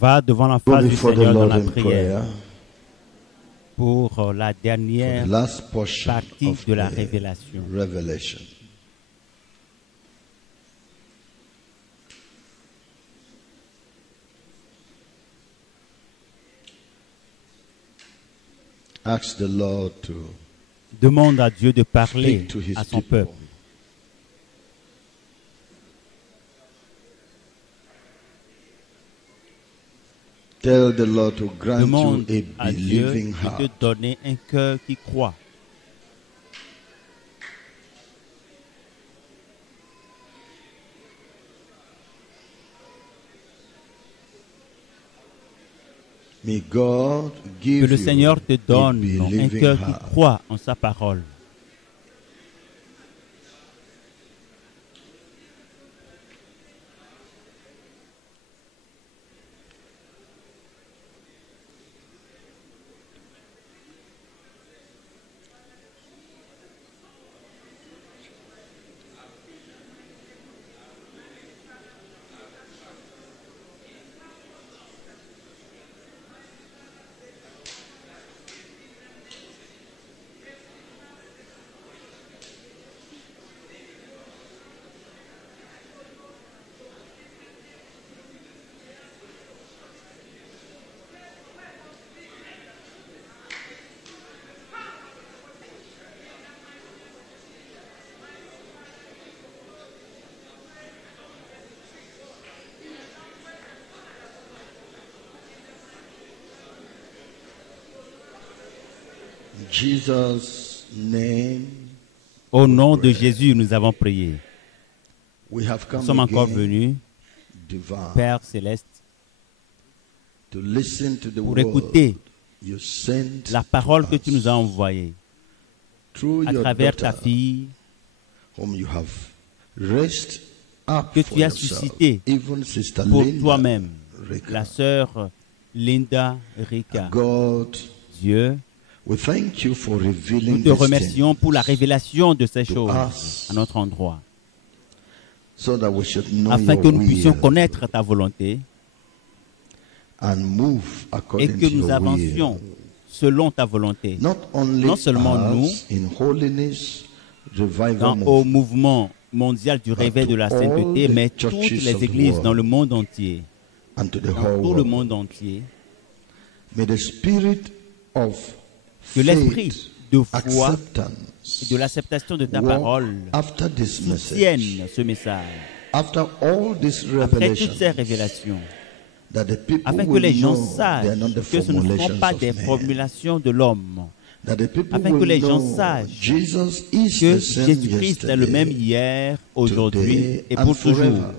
Va devant la Go face du before the Seigneur dans Lord la in prière prayer pour la for the dernière last portion partie of de la the révélation. revelation. Ask the Lord to Demande à Dieu de parler speak to his à son people. peuple. Tell the Lord to grant you Demande a à Dieu believing de te heart. donner un cœur qui croit. May God Que give le you Seigneur te a donne un believing cœur qui heart. croit en sa parole. In Jesus' name, Au nom de Jésus, nous avons prié. we have Nous come sommes encore again, venus, divine, Père céleste, to listen to the pour word écouter you sent la parole to que tu nous us as envoyée through à your travers ta daughter, fille whom you have raised up que for tu as yourself, suscitée even Sister pour Linda toi-même, Rika. la sœur Linda Rika. God, Dieu, we thank you for nous revealing te these remercions pour la things révélation de ces to choses us, à notre endroit, so that we should know afin your que nous puissions will connaître ta volonté and move et according que to nous your avancions will. selon ta volonté. Not only Non seulement nous, us in holiness, revival Dans, au movement, mouvement mondial du réveil de la to sainteté, all the mais toutes churches les of the églises dans le world monde entier, and to the dans whole tout le world. monde entier, May the spirit of que l'esprit faith, de foi et acceptance, de l'acceptation de ta walk parole after this message, soutiennent ce message. after all these Après toutes ces revelations, révélations, that the people afin que will les gens know they are sachent not the que ce ne sont formulations pas of des man. formulations de l'homme, That the people afin que will les gens know sachent Jesus is que the same Jésus-Christ est le même yesterday, hier, aujourd'hui today, et and pour toujours. forever.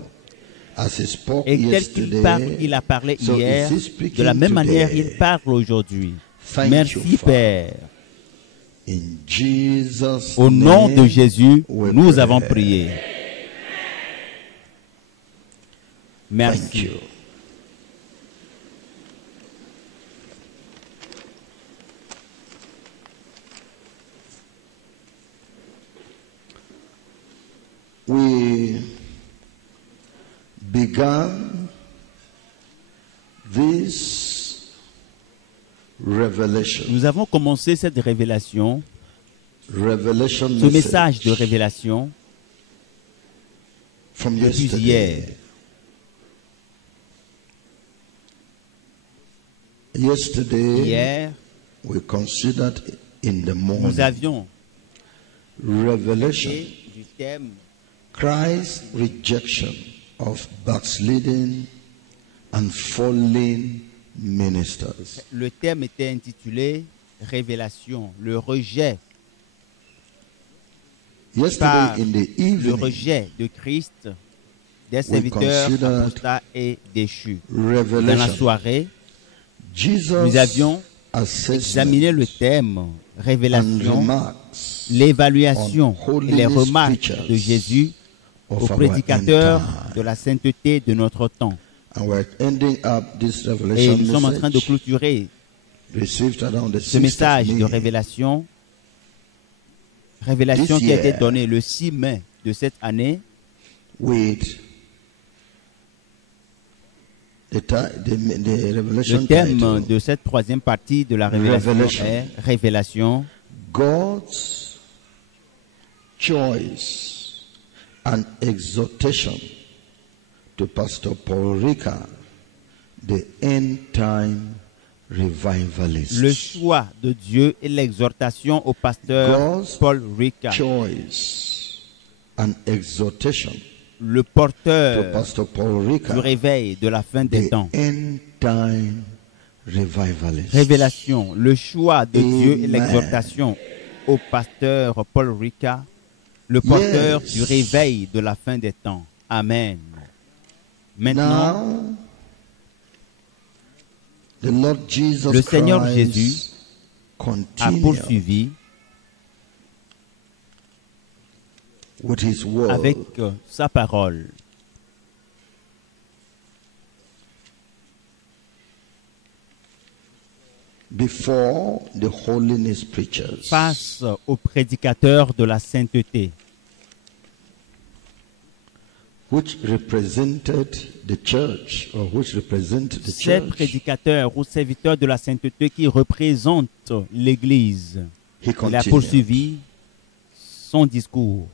As he spoke Et tel qu'il parle, yesterday, il a parlé so hier, is he speaking de la même manière, today. il parle aujourd'hui. Thank Merci you, Father. Père. In Jesus' Au nom de name, Jésus, we nous pray. avons prié. Thank Merci. you. We began this revelation, Nous avons commencé cette révélation, revelation ce message de message révélation from depuis yesterday. hier. Yesterday, Hier, we considered in the nous morning avions revelation, parlé du thème Christ's rejection of backsliding and fallen ministers. Le thème était intitulé Révélation, le rejet Yesterday in the le evening, rejet de Christ des we serviteurs considered apostats et déchus. Dans la revelation. soirée, Jesus nous avions assessment examiné le thème and Révélation, remarks l'évaluation on et les holiness remarques preachers de Jésus of aux our prédicateurs end time. de la sainteté de notre temps. And we're ending up this Et revelation nous sommes en train de message clôturer received around the ce 6th message of de May révélation this qui a été year donné le 6 mai de cette année with the the revelation Le thème title, de cette troisième partie de la révélation Revelation. est Révélation. God's choice and exhortation to Pastor Paul Ricard, the end time revivalist. Le choix de Dieu et l'exhortation au pasteur God's Paul Ricard, choice and exhortation le to porteur Pastor Paul du Ricard, réveil de la fin des the temps. end time revivalist. Révélation, le choix de Dieu et Amen. l'exhortation au pasteur Paul Ricard, le porteur Yes. du réveil de la fin des temps. Amen. Maintenant, Now, the Lord Jesus le Seigneur Christ Jésus a continue poursuivi with his word avec sa parole. before the holiness preachers, Face aux prédicateurs de la sainteté, which represented the church, or which represent the ces church. prédicateurs ou serviteurs de la sainteté qui représentent l'Église. He Il a continued. poursuivi son discours.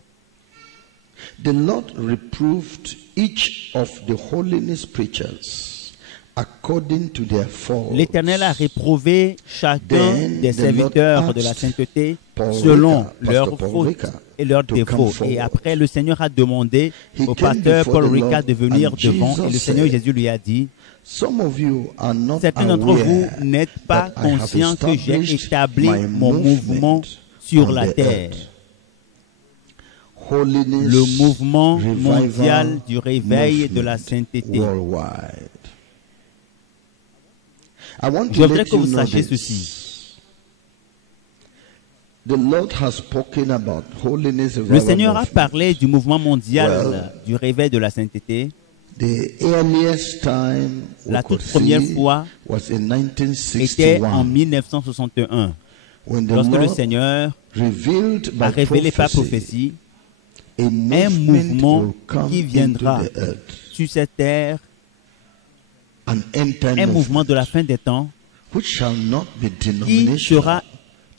The Lord reproved each of the holiness preachers according to their faults. L'Éternel a réprouvé chacun Then des the Lord serviteurs de la asked sainteté Paul selon Ricard, leurs Pastor Paul fautes Ricard, et leurs to défauts. come Et forward. après, le Seigneur a demandé He au came pasteur before Paul the Ricard Lord, de venir and devant. Jesus Et le Seigneur said, Jésus lui a dit, Some of you are not certains d'entre vous aware n'êtes pas that I have conscients que j'ai established établi my mon mouvement movement sur on la the terre. earth. Holiness Le mouvement Revival mondial du réveil de la Movement sainteté. worldwide. I want Je to voudrais let que you vous know sachiez this. ceci. The Lord has spoken about holiness Le revival Seigneur a movement. parlé du mouvement mondial Well, du réveil de la sainteté. The earliest time we La could toute première see fois was in était en 1961 1961, when the lorsque le Lord Seigneur revealed a by révélé par prophecy prophétie a un movement mouvement will come qui into viendra the earth, sur cette terre, an end time un mouvement movement de la fin des temps which shall not be qui denominational.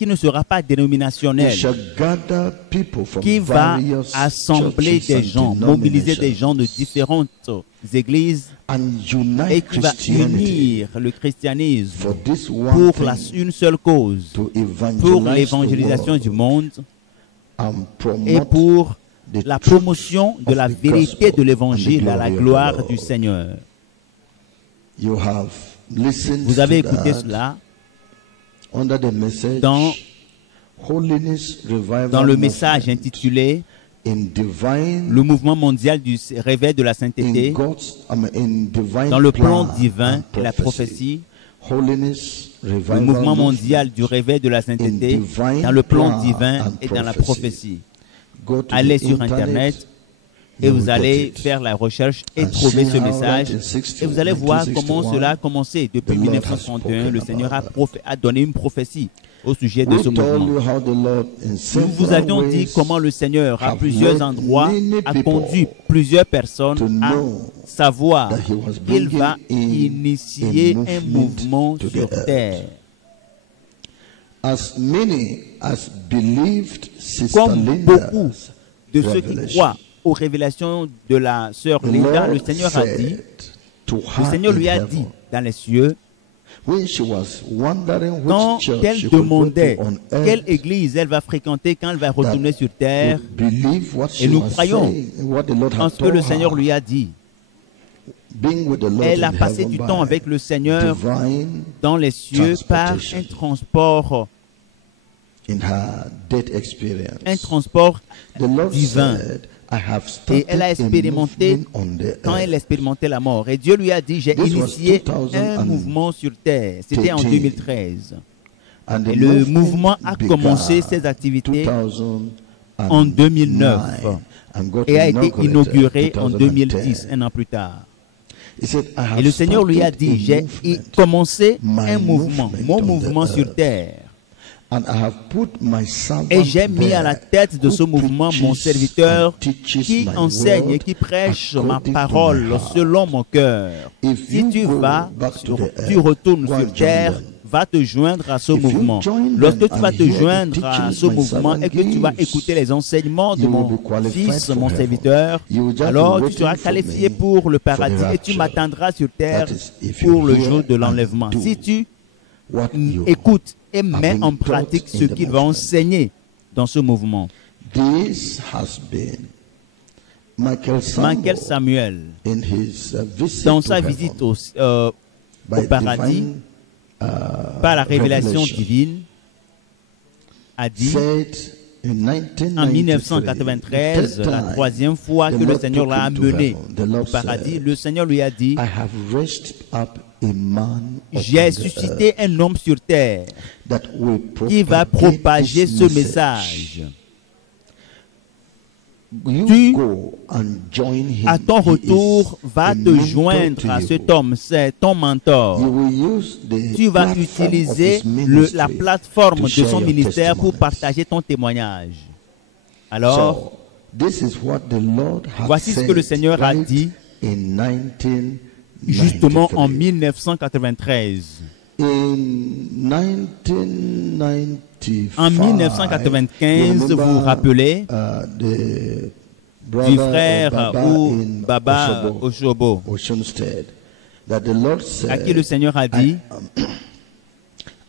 ne sera pas It dénominationnel, shall gather people from qui va various assembler churches des and gens, mobiliser des denominations gens de différentes églises and et unite qui va Christianity unir le christianisme for this one pour thing, une seule cause, to pour evangelize the l'évangélisation world du monde and et promote pour the la truth promotion de of la the vérité gospel de l'évangile and à the la glory of the gloire Lord. du Seigneur. You have listened Vous avez to écouté that cela under the message dans Holiness Revival dans le message Movement intitulé in divine Le mouvement mondial du réveil de la in sainteté God's in divine dans le plan plan divin and et la prophecy. prophétie. Holiness Le Revival mouvement Movement mondial du réveil de la sainteté divine dans le plan plan divin and et dans la prophecy. prophétie. Go to Allez the sur Internet et you vous will allez get it. faire la recherche et And trouver see ce how message. that in 60 Et vous allez voir comment 1961, cela a commencé. Depuis the Lord has 1931, le spoken Seigneur about a donné une prophétie au sujet de We ce told mouvement. you how the Lord in Nous vous several avions dit ways comment le Seigneur, à have plusieurs led endroits, many a people conduit plusieurs to personnes à know savoir that he was qu'il bringing va in initier a un movement mouvement to the sur earth. terre. As many as believed Sister Comme beaucoup Linda's de ceux qui revelation, croient aux révélations de la sœur the Linda, le Lord Seigneur a dit, said to le her Seigneur in lui a heaven, dit dans les cieux, when she was wondering quand which church elle she could go demandait to on quelle earth, église elle va fréquenter quand elle va retourner sur terre, would believe what she et nous was croyons saying, what the Lord en had ce que le told Seigneur her. lui a dit. Being with the Lord Elle a in passé heaven du by temps avec le Seigneur divine dans les cieux par transportation. un transport in her death experience. The Lord divin. said, I have started Et elle a expérimenté a movement on the quand elle earth. expérimentait la mort. Et Dieu lui a dit, j'ai This was initié 2013. un mouvement sur terre. C'était en 2013. And the Et le movement mouvement a began commencé ses activités 2009 en 2009 and got et a été inauguré en 2010. 2010, un an plus tard. He said, I have Et le Seigneur lui a started dit, a j'ai movement, commencé my un mouvement, movement mon on the mouvement sur earth. terre. And I have put my servant Et j'ai mis à la there tête de ce who mouvement mon preaches serviteur and teaches qui my enseigne et word qui prêche ma according to parole my heart. selon mon cœur. If Si you tu go vas, back to the tu earth, retournes go and sur join terre, them. va te joindre à ce If you mouvement. join Lorsque them tu vas and te hear the joindre à teachings ce my mouvement servant et que tu vas gives, écouter les enseignements de you will mon be qualified fils, for mon heaven. serviteur, You will just alors be tu seras waiting for qualifié me pour le for the paradis et tu rapture. m'attendras sur terre That is, if you pour le hear jour de and l'enlèvement. do Si tu what you écoute et mets being en taught pratique ce in the qu'il va movement. enseigner dans ce mouvement. This has been Michael Michael Samuel Samuel, in his visit dans to sa heaven visite by au paradis, divine, par la révélation revelation, divine, a dit said in en 1993, 1993, the la time troisième fois the que le Lord Seigneur took l'a him to amené heaven, the au Lord paradis, said, le Seigneur lui a dit, I have raised up a man j'ai upon the suscité un homme sur terre earth that will qui va propagate propager this ce message. message. You Tu, go and join him. à ton He retour, is va a te mentor joindre to à you. cet homme, c'est ton mentor. You will use the Tu vas platform of utiliser his ministry la plateforme to de share son your ministère pour testimonies. partager ton témoignage. Alors, So, this is what the Lord had voici ce que said le Seigneur a right dit in 1993. justement en 1993. In 1995, En 1995, vous vous rappelez the du brother frère Baba ou in Baba Oshobo, Oshobo, Osun State, that the Lord à qui le said, Seigneur a dit,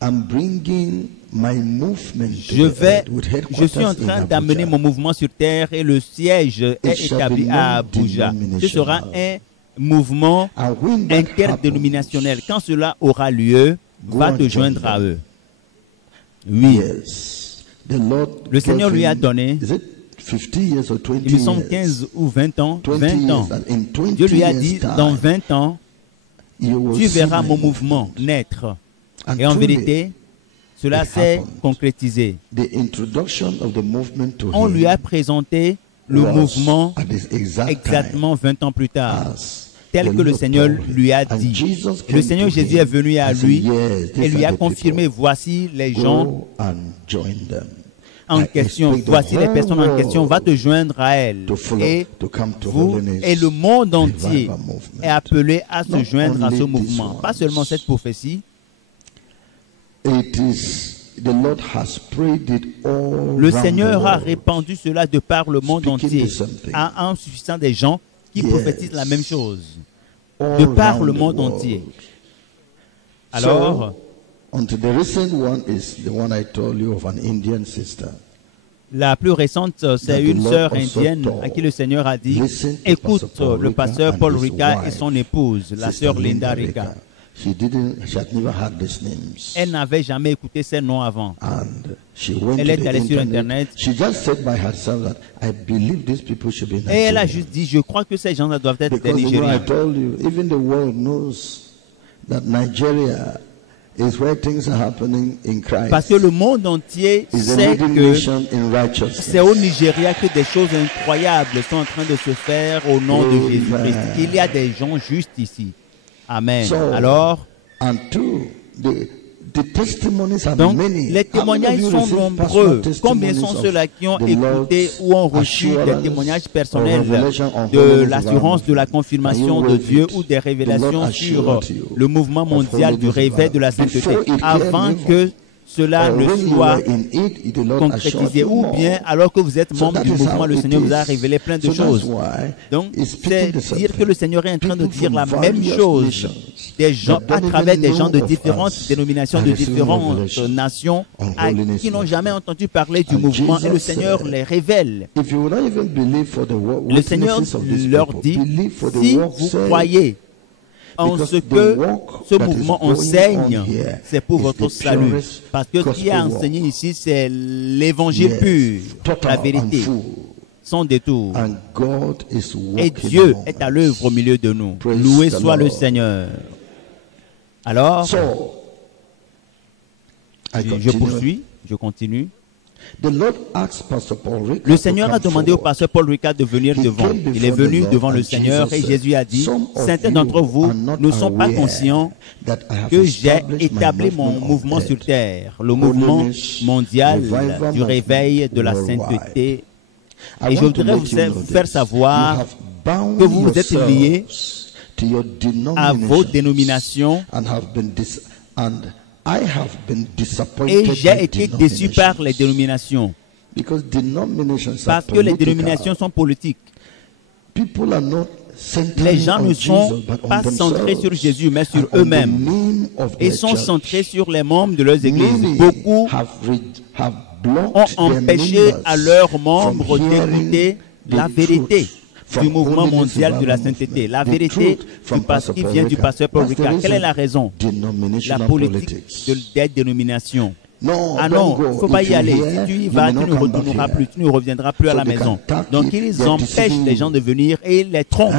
I'm bringing my movement to je the earth with suis en headquarters train in d'amener Abuja. mon mouvement sur terre et le siège est shall établi be à Abuja. Ce sera non-denominational. un mouvement And when that interdénominationnel. happens, Quand cela aura lieu, Go va and te join joindre à them. eux. Oui, yes, the Lord le Seigneur gave lui a him, donné, is it 50 years or 20 il me semble years? 15 ou 20 ans, 20 20 ans. years, and in 20 Dieu lui a years dit, time, dans 20 ans, you will tu see verras my mon mouvement naître. And Et en truly, vérité, cela it s'est happened. concrétisé. the introduction of the movement to On him lui a présenté le was mouvement at this exact exactement 20 ans plus time tard, as tel the que le Lord Seigneur told him. lui a And dit. Jesus Et le came Seigneur to Jésus him est venu à and said, lui yes, these et lui are a the confirmé, people. voici les gens Go and join them. en I question, expect the voici les whole personnes en question, va world te joindre à elles. to follow, Et to come to vous holiness et le monde entier revival movement. est appelé à se Not joindre à only ce these mouvement. Pas ones. seulement cette prophétie, It is the Lord has spread it all le round Seigneur the a world. répandu cela de par le monde Speaking entier the same thing. en suffisant des gens qui Yes. prophétisent la même chose All de par round le the monde world. entier. Alors, so, until the recent one is the one I told you of an Indian sister. la plus récente, c'est That the une Lord sœur also indienne told. à qui le Seigneur a dit, Listen to écoute Pastor Paul le Ricca pasteur and Paul his Ricca et wife, son épouse, la Sister sœur Linda Ricca. She had never heard these names. Elle n'avait jamais écouté ces noms avant. And she went Elle to est the allée sur internet. Internet. She just said by herself that I believe these people should be Et elle a Nigerian. juste dit, je crois que ces gens-là doivent être des Because you know, I Nigériens. told you, even the world knows that Nigeria is where things are happening in Christ. Parce que le monde entier Is a sait leading que nation in righteousness. c'est au Nigeria que des choses incroyables sont en train de se faire au nom de Amen. Jésus-Christ. Il y a des gens justes ici. Amen. So, Alors, and two, the testimonies are donc, many. les How many témoignages of you sont received nombreux. personal Combien testimonies sont of ceux-là qui ont the écouté Lord's ou ont reçu des assurance témoignages or personnels revelation on de holiness l'assurance de la confirmation Are you de with Dieu it? ou des The révélations Lord sur assured you le mouvement of mondial du holiness réveil de la revival. sainteté Before it avant came que cela Or ne when you soit were in it, the Lord assured concrétisé you ou more. bien alors que vous êtes So membre that du is mouvement, how le it Seigneur vous a is. révélé plein de So that's choses. why Donc, he's c'est speaking the same dire que thing. le Seigneur est en train de People dire la from même various chose. nations Des gens, that à don't travers even des gens de know of différentes us dénominations, are de receiving différentes revelation nations, on à holiness qui n'ont movement. jamais entendu parler du And mouvement. Et le Jesus Seigneur said, les révèle. If you would not even believe for the Le Seigneur witnesses of these leur people, dit, believe for the si work vous said, croyez en because ce the que work ce that is mouvement going enseigne, on here c'est pour is votre the salut. purest Parce que ce qui est gospel enseigné work. ici, c'est l'évangile Yes, pur, total la vérité, and full. sans détour. And God is Et working Dieu among est à us. l'œuvre au milieu de nous. Praise Loué the soit le Lord. Seigneur. Alors, So, I je continue. poursuis, je continue. The Lord asked Pastor Paul Ricard Le to Seigneur a come demandé au forward. pasteur Paul Ricard de venir devant. Il est venu devant le Seigneur et Jésus a dit, certains d'entre vous ne sont pas conscients que j'ai établi mon mouvement sur terre, le mouvement mondial du réveil de la sainteté. Et je voudrais vous faire savoir que vous êtes liés à vos dénominations et j'ai été déçu par les dénominations parce que les dénominations sont politiques. Les gens ne sont pas centrés sur Jésus, mais sur eux-mêmes. Ils sont centrés sur les membres de leurs églises. Beaucoup ont empêché à leurs membres d'écouter la vérité du mouvement mondial de la sainteté. La vérité qui vient du pasteur Paul Ricard. Quelle est la raison? La politique des dénominations. Ah non, il ne faut pas y aller. Si tu y vas, tu ne retourneras plus, tu ne reviendras plus à la maison. Donc ils empêchent les gens de venir et ils les trompent.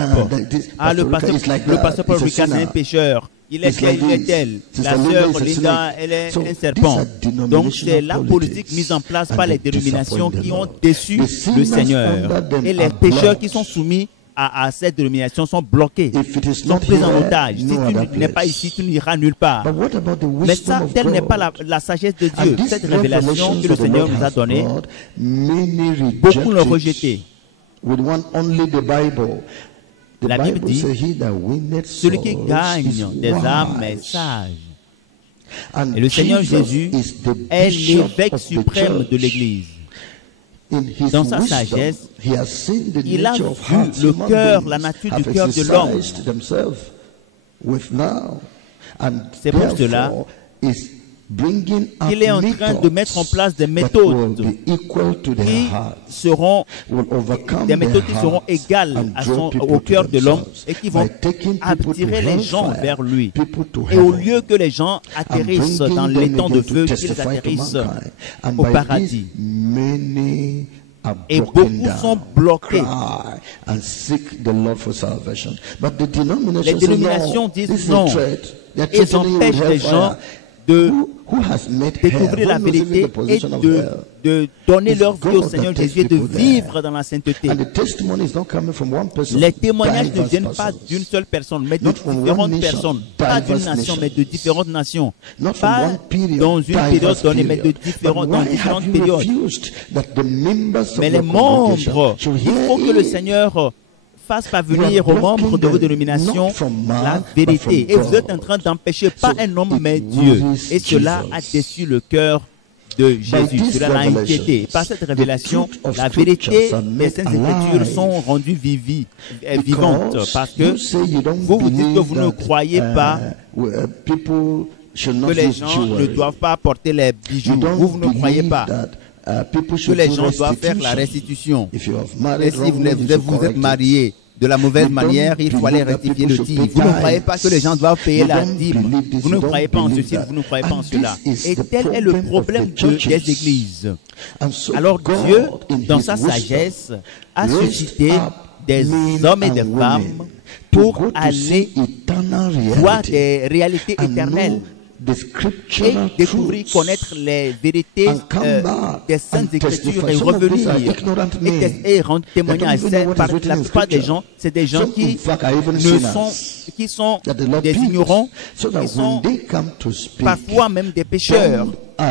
Ah, le pasteur Paul Ricard, c'est un pécheur. Il est tel. La sœur Linda, elle est un serpent. Donc c'est la politique mise en place par les dénominations qui ont déçu le Seigneur. Et les pécheurs qui sont soumis à cette dénomination sont bloqués, sont pris en otage. Si tu n'es pas ici, tu n'iras nulle part. Mais ça, telle n'est pas la sagesse de Dieu. Cette révélation que le Seigneur nous a donnée, beaucoup l'ont rejetée. La Bible dit, celui qui gagne des âmes est sage. Et le Seigneur Jésus est l'évêque suprême de l'Église. Dans sa sagesse, il a vu le cœur, la nature du cœur de l'homme. C'est pour cela qu'il est en train de mettre en place des méthodes qui seront égales au cœur de l'homme et qui vont attirer les gens vers lui. Et au lieu que les gens atterrissent dans l'étang de feu, qu'ils atterrissent au paradis. Et beaucoup sont bloqués. Les dénominations disent non. Ils empêchent les gens de découvrir la vérité et de donner leur vie au Seigneur Jésus et de vivre dans la sainteté. Les témoignages ne viennent pas d'une seule personne, mais de différentes personnes. Pas d'une nation, mais de différentes nations. Pas dans une période donnée, mais dans différentes périodes. Mais les membres, il faut que le Seigneur fasse parvenir aux membres de vos dénominations la vérité. Et vous êtes en train d'empêcher pas un homme, mais Dieu. Et cela a déçu le cœur de Jésus. Cela l'a inquiété. Par cette révélation, la vérité des Saintes Écritures sont rendues vivantes. Parce que vous dites que vous ne croyez pas que les gens ne doivent pas porter les bijoux. Vous ne croyez pas que les gens doivent faire la restitution. Et si vous êtes marié de la mauvaise manière, il faut aller rectifier le tir. Vous ne croyez pas que les gens doivent payer la dîme. Vous ne croyez pas en ceci, vous ne croyez pas en cela. Et tel est le problème des églises. Alors Dieu, dans sa sagesse, a suscité des hommes et des femmes pour aller voir des réalités éternelles et découvrir, connaître les vérités des Saintes Écritures et revenir et rendre témoignage. La plupart des gens, c'est des gens qui sont des ignorants, qui sont parfois même des pécheurs,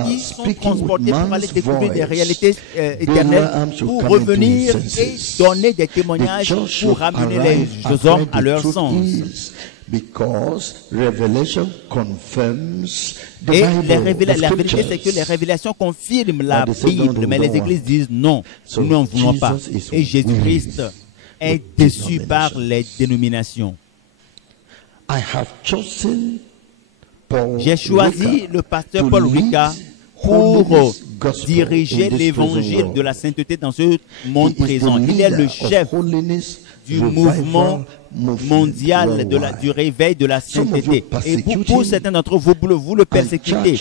qui sont transportés pour aller découvrir des réalités éternelles, pour revenir et donner des témoignages pour ramener les hommes à leur sens. Et la vérité, c'est que les révélations confirment la Bible, mais les églises disent non, nous n'en voulons pas. Et Jésus-Christ est déçu par les dénominations. J'ai choisi le pasteur Paul Ricard pour diriger l'évangile de la sainteté dans ce monde présent. Il est le chef du mouvement mondial du réveil de la sainteté. Et pour certains d'entre vous, vous le persécutez.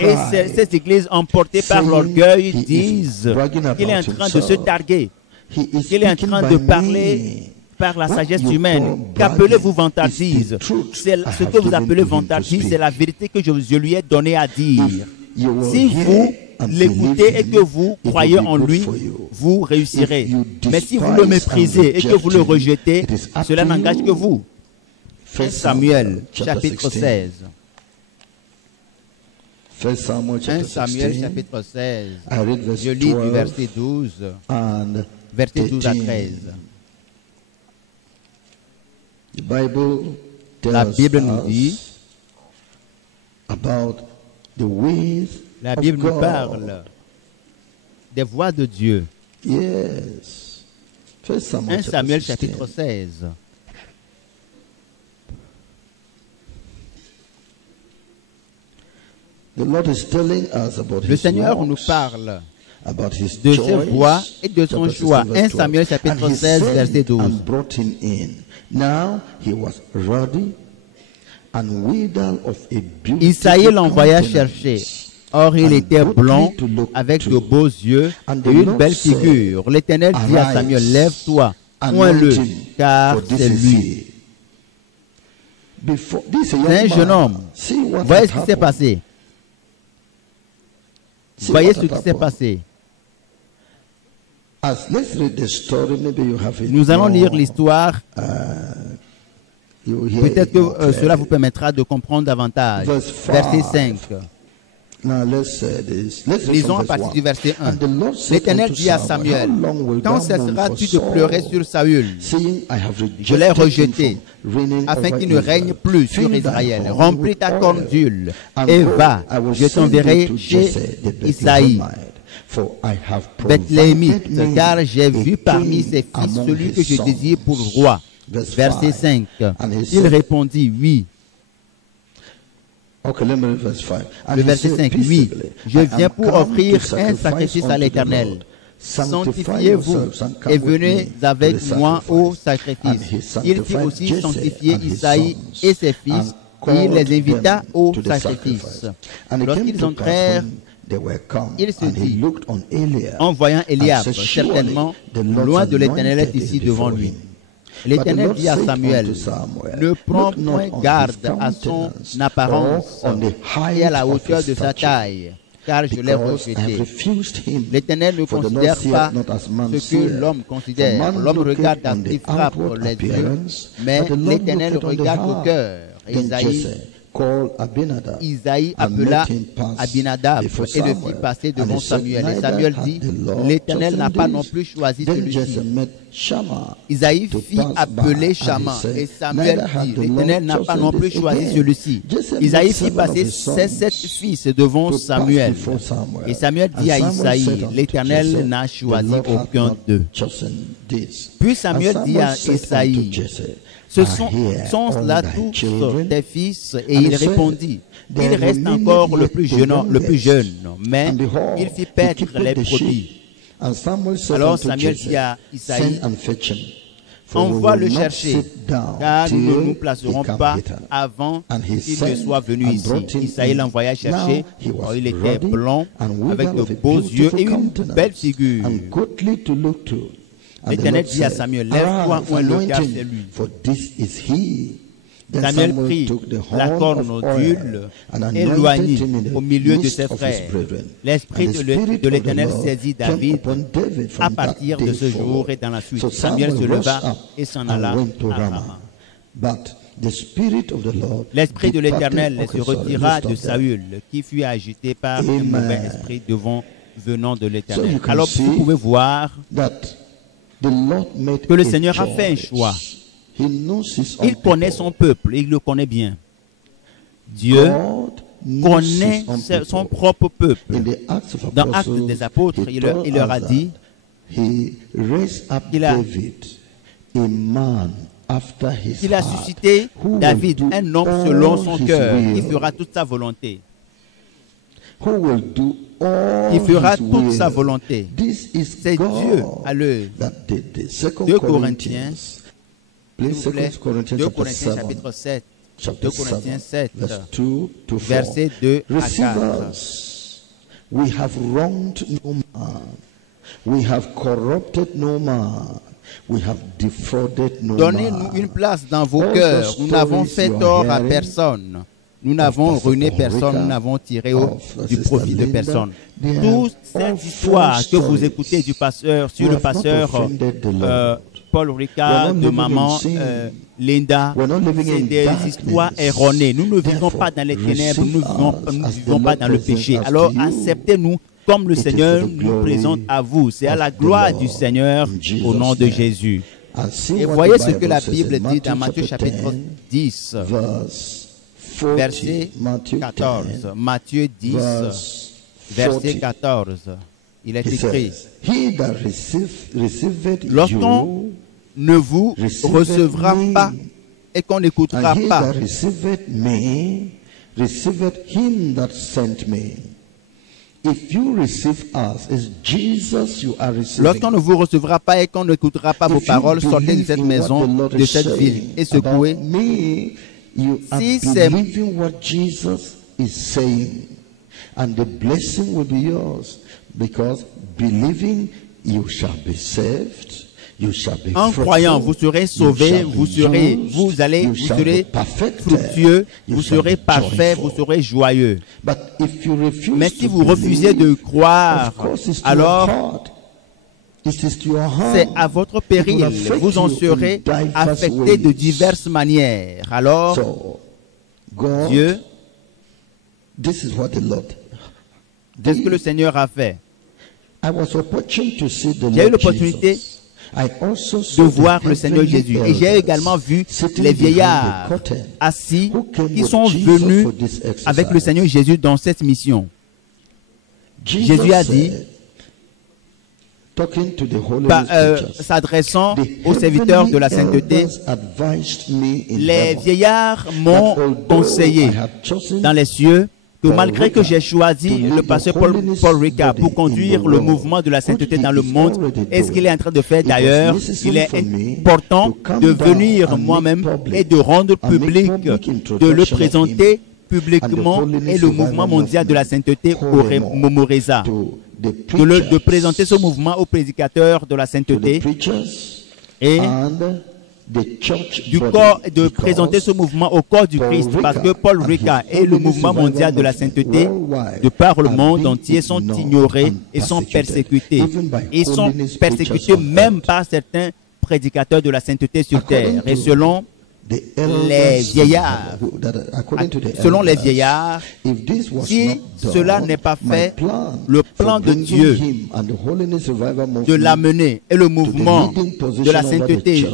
Et ces églises emportées par l'orgueil disent qu'il est en train de se targuer, qu'il est en train de parler par la sagesse humaine. Qu'appelez-vous vantardise? Ce que vous appelez vantardise, c'est la vérité que je lui ai donnée à dire. Si vous l'écoutez et que vous croyez en lui, vous réussirez. Mais si vous le méprisez et que vous le rejetez, cela n'engage que vous. 1 Samuel, chapitre 16. 1 Samuel 1 Samuel, chapitre 16. Je lis du verset 12, verset 12 à 13. La Bible nous dit, la Bible nous parle des voies de Dieu. Yes. 1 Samuel chapitre 16. Le Seigneur nous parle de ses voies et de son choix. 1 Samuel chapitre 16, verset 12. Isaïe l'envoya chercher. Or, il était blond, avec de beaux yeux et une belle figure. L'Éternel dit à Samuel, lève-toi, oins-le, car c'est lui. C'est un jeune homme. Voyez ce qui s'est passé. Voyez ce qui s'est passé. Nous allons lire l'histoire. Peut-être que cela vous permettra de comprendre davantage. Verset 5. Lisons à partir du verset 1. L'Éternel dit à Samuel, quand cesseras-tu de pleurer sur Saül? Je l'ai rejeté, afin qu'il ne règne plus sur Israël. Remplis ta corne d'huile et va, je t'enverrai chez Isaïe, Bethléemite, car j'ai vu parmi ses fils celui que je désire pour roi. Verset 5. Il répondit, oui. Le verset 5, oui, je viens pour offrir un sacrifice à l'Éternel. Sanctifiez-vous et venez avec moi au sacrifice. Il fit aussi sanctifier Isaïe et ses fils et il les invita au sacrifice. Lorsqu'ils entrèrent, il se dit, en voyant Eliab, certainement, loin de l'Éternel est ici devant lui. L'Éternel dit à Samuel, ne prends point garde à son apparence et à la hauteur de sa taille, car je l'ai rejeté. L'Éternel ne considère pas ce que l'homme considère. L'homme regarde à ce qui frappe les yeux, mais l'Éternel regarde au cœur. Isaïe appela Abinadab et le fit passer devant Samuel. Et Samuel dit, l'Éternel n'a pas non plus choisi celui-ci. Isaïe fit appeler Shama et Samuel dit, l'Éternel n'a pas non plus choisi celui-ci. Isaïe fit passer ses 7 fils devant Samuel. Et Samuel dit à Isaïe, l'Éternel n'a choisi aucun d'eux. Puis Samuel dit à Isaïe, ce sont là tous tes fils. Et il répondit, il reste encore le plus jeune, mais il fit paître les brebis. Alors Samuel dit à Isaïe, envoie le chercher, car nous ne nous placerons pas avant qu'il ne soit venu ici. Isaïe l'envoya chercher, il était blond, avec de beaux yeux et une belle figure. L'Éternel dit à Samuel, lève-toi, oins-le, car c'est lui. Samuel prit la corne d'huile et l'oignit au milieu de ses frères. L'Esprit de l'Éternel saisit David à partir de ce jour et dans la suite. Samuel se leva et s'en alla à Rama. L'Esprit de l'Éternel se retira de Saül, qui fut agité par un mauvais esprit venant de l'Éternel. Alors vous pouvez voir que le Seigneur a fait un choix. Il connaît son peuple, il le connaît bien. Dieu connaît son propre peuple. Dans Actes des Apôtres, il leur a dit, il a suscité David, un homme selon son cœur, qui fera toute sa volonté. Qui fera toute sa volonté. C'est Dieu à l'œuvre. 2 Corinthiens, 2 Corinthiens chapitre 7, 2 Corinthiens 7, versets 2 à 4. We have wronged no man. We have corrupted no man. We have defrauded no man. Donnez-nous une place dans vos cœurs. Nous n'avons fait tort à personne. Nous n'avons ruiné personne, nous n'avons tiré du profit de personne. Toute cette histoire que vous écoutez du pasteur, sur le pasteur Paul Ricard, de maman Linda, c'est des histoires erronées. Nous ne vivons pas dans les ténèbres, nous ne vivons pas dans le péché. Alors acceptez-nous comme le Seigneur nous présente à vous. C'est à la gloire du Seigneur au nom de Jésus. Et voyez ce que la Bible dit dans Matthieu chapitre 10, verset 14. Matthieu 10, verset 14. Il est écrit: lorsqu'on ne vous recevra pas et qu'on n'écoutera pas, lorsqu'on ne vous recevra pas et qu'on n'écoutera pas vos paroles, sortez de cette maison, de cette ville et secouez. Si c'est and the blessing will be yours, because believing you shall be saved, you shall be en croyant, vous serez sauvés, vous serez fructueux, vous serez parfait, vous serez joyeux. Mais si vous refusez de croire, alors c'est à votre péril. Vous en serez affectés de diverses manières. Alors, Dieu, c'est ce que le Seigneur a fait. J'ai eu l'opportunité de voir le Seigneur Jésus. Et j'ai également vu les vieillards assis qui sont venus avec le Seigneur Jésus dans cette mission. Jésus a dit, s'adressant aux serviteurs de la sainteté, les vieillards m'ont conseillé dans les cieux que malgré que j'ai choisi le pasteur Paul Ricard pour conduire le mouvement de la sainteté dans le monde, et ce qu'il est en train de faire d'ailleurs, il est important de venir moi-même et de rendre public, de le présenter publiquement et le mouvement mondial de la sainteté au Momoreza, de présenter ce mouvement aux prédicateurs de la sainteté et de présenter ce mouvement au corps du Christ, parce que Paul Ricard et le mouvement mondial de la sainteté de par le monde entier sont ignorés et sont persécutés. Ils sont persécutés même par certains prédicateurs de la sainteté sur terre. Et selon les vieillards, si cela n'est pas fait, le plan de Dieu de l'amener et le mouvement de la sainteté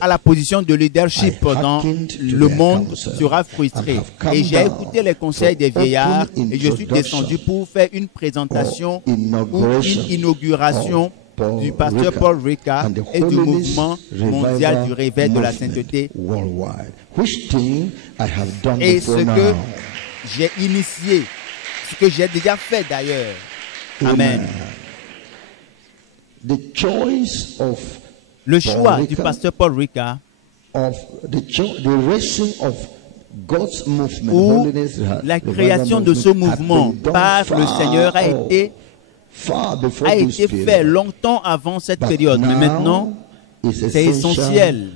à la position de leadership dans le monde sera frustré. Et j'ai écouté les conseils des vieillards et je suis descendu pour faire une présentation ou une inauguration du pasteur Paul Ricard et du mouvement mondial du réveil de la sainteté. Et ce que j'ai initié, ce que j'ai déjà fait d'ailleurs. Amen. Le choix du pasteur Paul Ricard ou la création de ce mouvement par le Seigneur a été fait longtemps avant cette période. Mais maintenant, c'est essentiel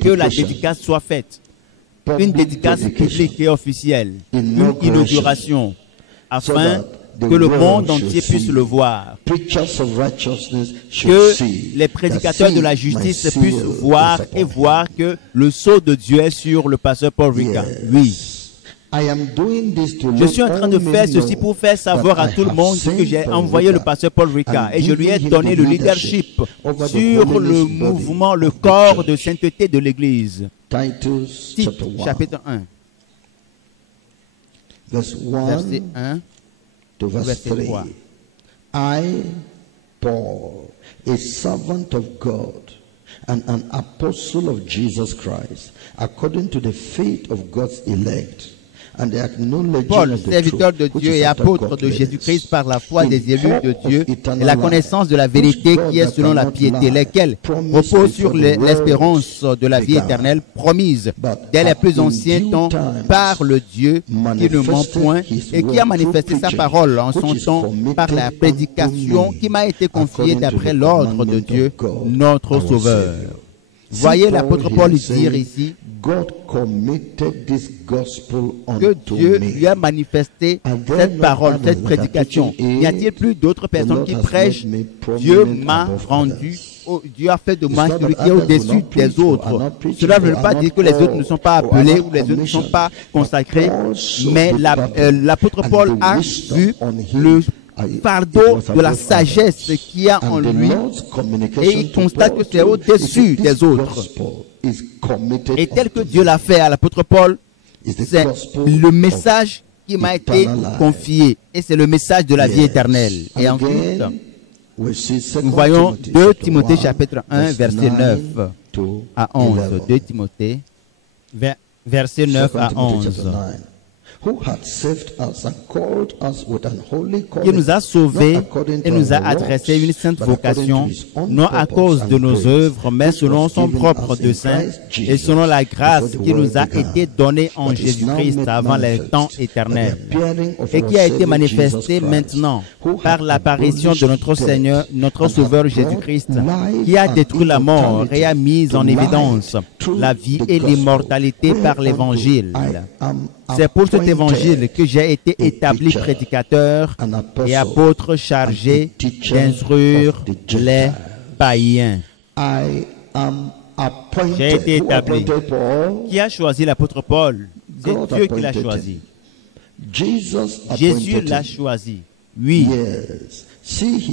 que la dédicace soit faite. Une dédicace publique et officielle. Une inauguration. Afin que le monde entier puisse le voir. Que les prédicateurs de la justice puissent voir et voir que le sceau de Dieu est sur le pasteur Paul Ricard. Oui. Je suis en train de faire ceci pour faire savoir à tout le monde que j'ai envoyé le pasteur Paul Ricard et je lui ai donné le leadership sur le mouvement, le corps de sainteté de l'Église. Tite, chapitre 1, verset 1, verset 3. I, Paul, a servant of God and an apostle of Jesus Christ, according to the faith of God's elect, Paul, serviteur de Dieu et apôtre de Jésus-Christ par la foi des élus de Dieu et la connaissance de la vérité qui est selon la piété, lesquels reposent sur l'espérance de la vie éternelle promise dès les plus anciens temps par le Dieu qui ne ment point et qui a manifesté sa parole en son temps par la prédication qui m'a été confiée d'après l'ordre de Dieu, notre Sauveur. Voyez l'apôtre Paul dire ici, God committed this gospel que unto Dieu me. lui a manifesté cette parole, cette prédication. N'y a-t-il plus d'autres personnes qui prêchent? Dieu m'a rendu, Dieu a fait de moi celui qui est au-dessus des autres. Cela ne veut pas dire que les autres ne sont pas appelés ou les autres ne sont pas consacrés, mais l'apôtre Paul a vu le fardeau de la sagesse qu'il y a en lui et il constate que c'est au-dessus des autres. Et tel que Dieu l'a fait à l'apôtre Paul, c'est le message qui m'a été confié et c'est le message de la vie éternelle. Et ensuite, nous voyons 2 Timothée chapitre 1 verset 9 à 11. 2 Timothée verset 9 à 11. Qui nous a sauvés et nous a adressé une sainte vocation, non à cause de nos œuvres, mais selon son propre dessein et selon la grâce qui nous a été donnée en Jésus-Christ avant les temps éternels, et qui a été manifestée maintenant par l'apparition de notre Seigneur, notre Sauveur Jésus-Christ, qui a détruit la mort et a mis en évidence la vie et l'immortalité par l'Évangile. C'est pour cet évangile que j'ai été établi prédicateur et apôtre chargé d'instruire les païens. J'ai été établi. Qui a choisi l'apôtre Paul? C'est Dieu qui l'a choisi. Jésus l'a choisi. Oui.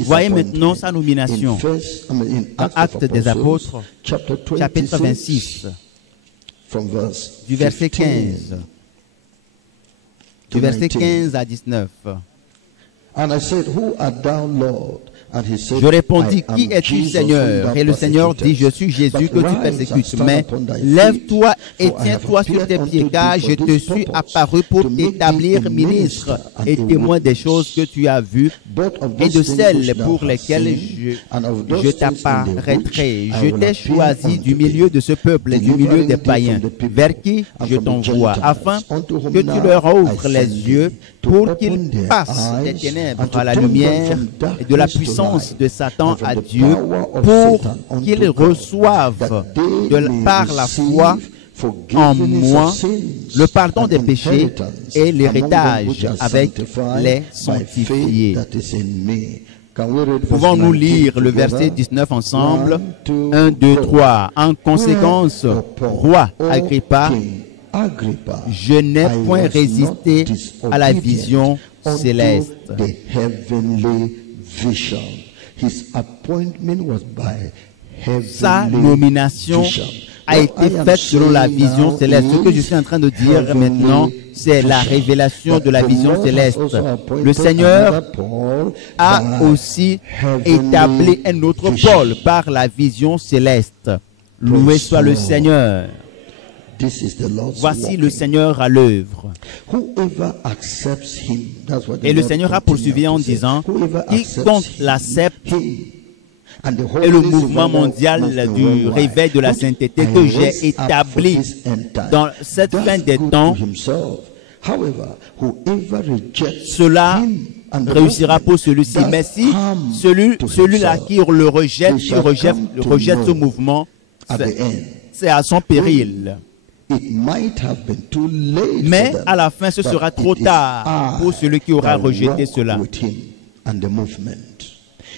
Voyez maintenant sa nomination. Dans Actes des Apôtres, chapitre 26, du verset 15. Du verset 15 à 19. Je répondis, qui es-tu, Seigneur? Et le Seigneur dit, je suis Jésus que tu persécutes. Mais lève-toi et tiens-toi sur tes pieds, car je te suis apparu pour t'établir ministre et témoin des choses que tu as vues et de celles pour lesquelles je t'apparaîtrai. Je t'ai choisi du milieu de ce peuple et du milieu des païens, vers qui je t'envoie, afin que tu leur ouvres les yeux pour qu'ils passent des ténèbres à la lumière et de la puissance de Satan à Dieu, pour qu'ils reçoivent par la foi en moi le pardon des péchés et l'héritage avec les sanctifiés. Pouvons-nous lire le verset 19 ensemble? 1, 2, 3. En conséquence, roi Agrippa, je n'ai point résisté à la vision céleste. Sa nomination a été faite selon la vision céleste. Ce que je suis en train de dire maintenant, c'est la révélation de la vision céleste. Le Seigneur a aussi établi un autre Paul par la vision céleste. Loué soit le Seigneur. Voici le Seigneur à l'œuvre. Et le Seigneur a poursuivi en disant, quiconque l'accepte, et le mouvement mondial du réveil de la sainteté que j'ai établi dans cette fin des temps, cela réussira pour celui-ci. Mais si celui-là qui le rejette ce mouvement, c'est à son péril. Mais à la fin, ce sera trop tard pour celui qui aura rejeté cela.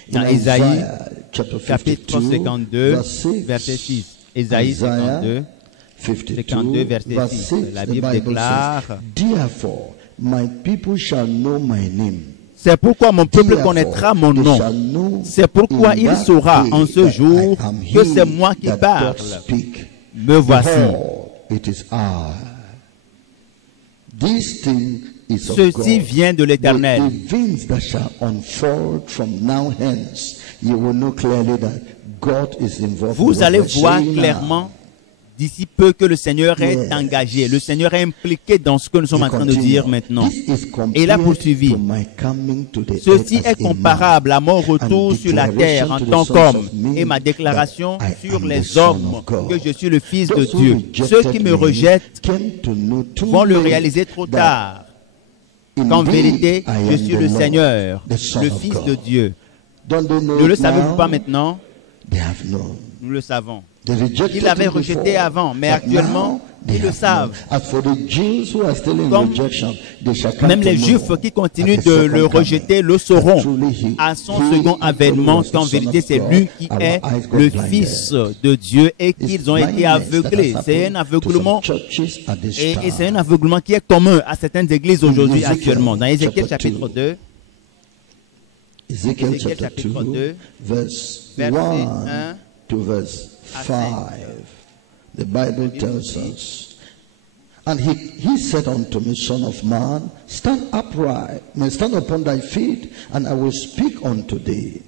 Dans Ésaïe, chapitre 52, verset 6. Ésaïe 52, verset 6. La Bible déclare, c'est pourquoi mon peuple connaîtra mon nom. C'est pourquoi il saura en ce jour que c'est moi qui parle. Me voici. Ceci vient de l'Éternel. Vous allez voir clairement d'ici peu que le Seigneur est engagé. Le Seigneur est impliqué dans ce que nous sommes en train de dire maintenant. Et il a poursuivi. Ceci est comparable à mon retour sur la terre en tant qu'homme et ma déclaration sur les hommes que je suis le Fils de Dieu. Ceux qui me rejettent vont le réaliser trop tard. Qu'en vérité, je suis le Seigneur, le Fils de Dieu. Ne le savez-vous pas maintenant? Nous le savons. Il l'avait rejeté avant, mais actuellement, Ils le savent. As for the Jews who are still in Comme rejection, they shall come même to les know Juifs qui continuent at his de second le coming rejeter le sauront that truly he- à son he second avènement was the qu'en Son vérité of c'est God, lui qui our est eyes got le blinded. Fils de Dieu et qu'ils ont été Blindness that aveuglés. has C'est un happened aveuglement to some churches at this et time. c'est un aveuglement qui est commun à certaines églises aujourd'hui Ezekiel actuellement. Dans Ézéchiel chapter chapitre 2, 2, Ezekiel Ézéchiel chapter chapitre 2, 2, verse verset 1 1 to verse à 5. The Bible tells us, and he said unto me, Son of man, stand upright, stand upon thy feet, and I will speak unto thee.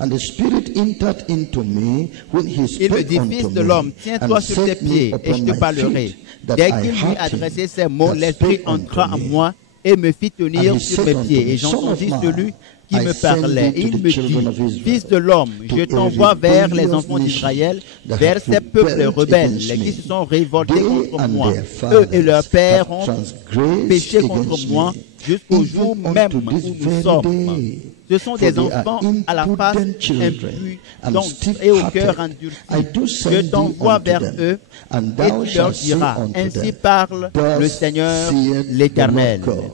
And the Spirit entered into me when he Il me spake dit, unto Fils de me, l'homme, tiens-toi and sur tes set me pieds, et upon je te my parlerai. feet, that Dès I qu'il lui hearkened adressait ces mots, that l'Esprit spake unto entra en me. moi et me fit tenir And he sur said mes unto pieds. me, Et Son j'entendis of man, celui qui I me send parlait. thee Et to il the me children of dit, Israel, Fils de l'homme, to je a t'envoie vers les rebellious enfants nation d'Israël, that vers hath ces peuples rebelled rebelles against qui me. se sont révoltés They contre and moi. their Eux et leurs fathers pères have ont transgressed péché contre against moi me, jusqu'au even jour unto même this où nous very sommes. day. Ce sont For des they are enfants à la face impudent children and impudente et au cœur stiff-hearted. I endurci. do Je send thee t'envoie unto vers them, eux and et thou tu leur shalt say diras, unto ainsi them, parle le Thus Seigneur saith l'Éternel. the Lord God.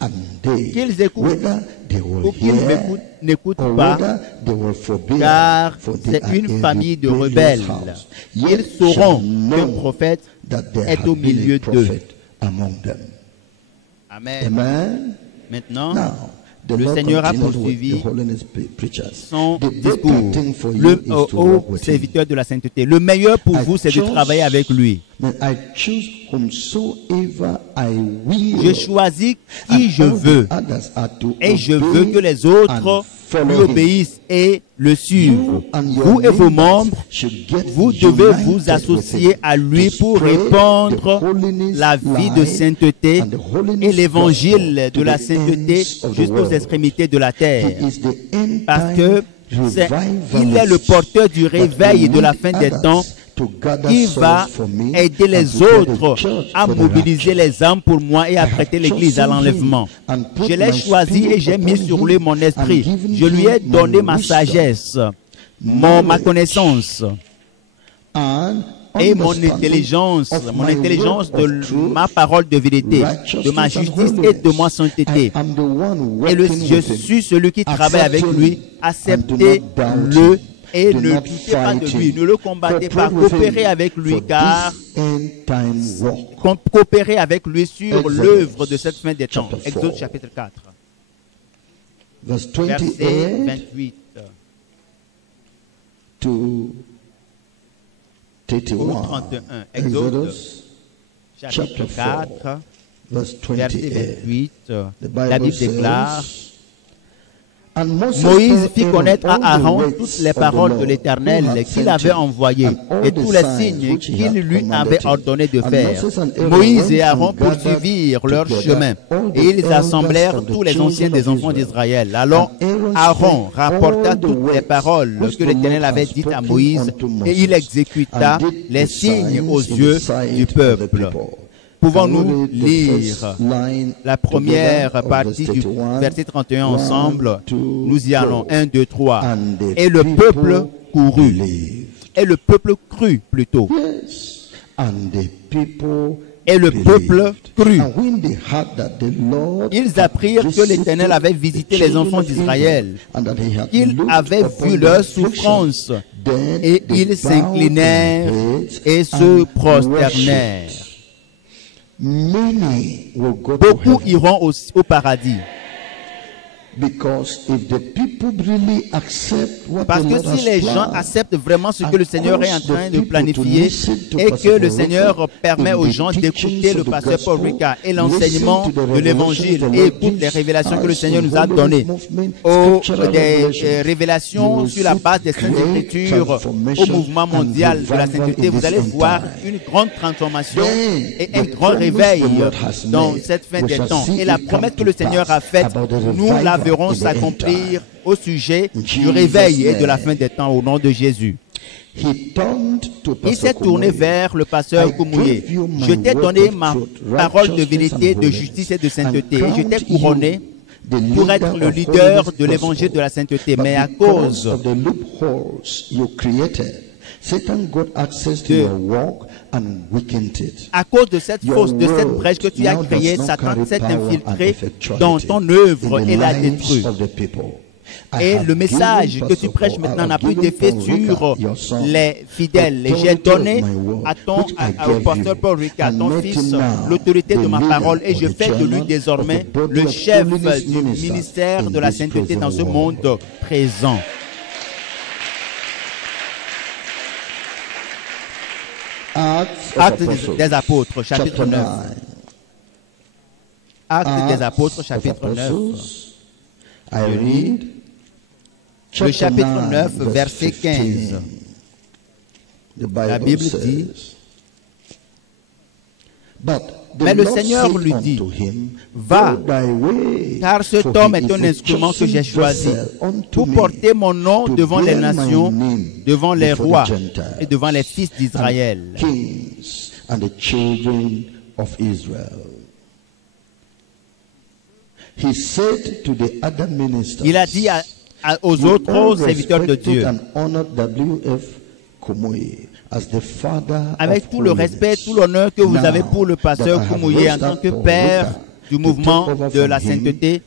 And they, Qu'ils écoutent whether they will ou qu'ils hear, n'écoutent or pas, whether they will forbear, car for they c'est are une a famille de rebellious rebelles. house. Ils Yet sauront shall qu'un know prophète that there est hath au been a milieu d'eux. prophet among them. Amen. Amen. Maintenant, Now, the le Lord Seigneur a continued with poursuivi the holiness preachers. son The discours. better thing for you Le is to haut walk with him. serviteur de la sainteté. Le meilleur pour vous, c'est de chose- travailler avec lui. But I choose whomsoever I will. Je choisis and qui je all the veux. others are to Et je obey veux que les autres and follow lui him. obéissent et le suivent. You and your Vous et vos neighbors membres, should get vous devez united vous with associer him à lui to pour spread répandre the holiness la vie de light sainteté and the holiness et l'évangile gospel de to la the sainteté ends of the jusqu'aux world. extrémités de la terre. He is the end Parce time que il revivalist est le porteur du that réveil will de la lead fin des others temps to gather qui souls va for me aider and les prepare the autres church à for the mobiliser rapture. les âmes pour moi et à prêter l'église à l'enlèvement. Je l'ai choisi et j'ai mis sur lui mon esprit. Je lui ai donné ma sagesse, ma connaissance et mon intelligence de ma parole de vérité, de ma justice et de ma sainteté. Et je suis celui qui travaille avec lui. Acceptez-le et ne doutez pas de lui. Ne le combattez pas. Coopérez avec lui car coopérez avec lui sur l'œuvre de cette fin des temps. Exode chapitre 4. Verset 28. To 31. 31. Exode chapitre 4, verse verset 28. 28. La Bible déclare, And Moïse fit connaître à Aaron toutes les paroles de l'Éternel qu'il avait envoyées et tous les signes qu'il lui avait ordonné de faire. Moïse et Aaron poursuivirent leur chemin et ils assemblèrent tous les anciens des enfants d'Israël. Alors Aaron rapporta toutes les paroles que l'Éternel avait dites à Moïse et il exécuta les signes aux yeux du peuple. Pouvons-nous lire la première partie du verset 31 ensemble? Nous y allons. 1, 2, 3. Et le peuple courut. Et le peuple crut plutôt. Et le peuple crut. Ils apprirent que l'Éternel avait visité les enfants d'Israël, qu'il avait vu leurs souffrances, et ils s'inclinèrent et se prosternèrent. Beaucoup iront au paradis. Parce que si les gens acceptent vraiment ce que le Seigneur est en train de planifier et que le Seigneur permet aux gens d'écouter le pasteur Paul Ricard et l'enseignement de l'Évangile et écoutent les révélations que le Seigneur nous a données, des révélations sur la base des Saintes Écritures au mouvement mondial de la sainteté, vous allez voir une grande transformation et un grand réveil dans cette fin des temps. Et la promesse que le Seigneur a faite, nous la verrons s'accomplir au sujet du réveil et de la fin des temps au nom de Jésus. Il s'est tourné vers le pasteur Koumouye. Je t'ai donné ma parole de vérité, de justice et de sainteté. Et je t'ai couronné pour être le leader de l'évangile de la sainteté. Mais à cause À cause de cette fosse, de cette brèche que tu as créée, Satan s'est infiltré dans ton œuvre et l'a détruit. Et le message que tu prêches maintenant n'a plus d'effet sur les fidèles. Et j'ai donné au pasteur Paul Ricard, ton fils, l'autorité de ma parole, et je fais de lui désormais le chef du ministère de la sainteté dans ce monde présent. Actes des apôtres, chapitre 9. Actes des apôtres, chapitre 9. Je lis le chapitre 9, verset 15. La Bible dit, mais le Seigneur lui dit, va, car cet homme est un instrument que j'ai choisi pour porter mon nom devant les nations, devant les rois et devant les fils d'Israël. Il a dit aux autres serviteurs de Dieu, avec tout le respect, tout l'honneur que vous avez pour le pasteur Kumuyi en tant que père du mouvement de la sainteté,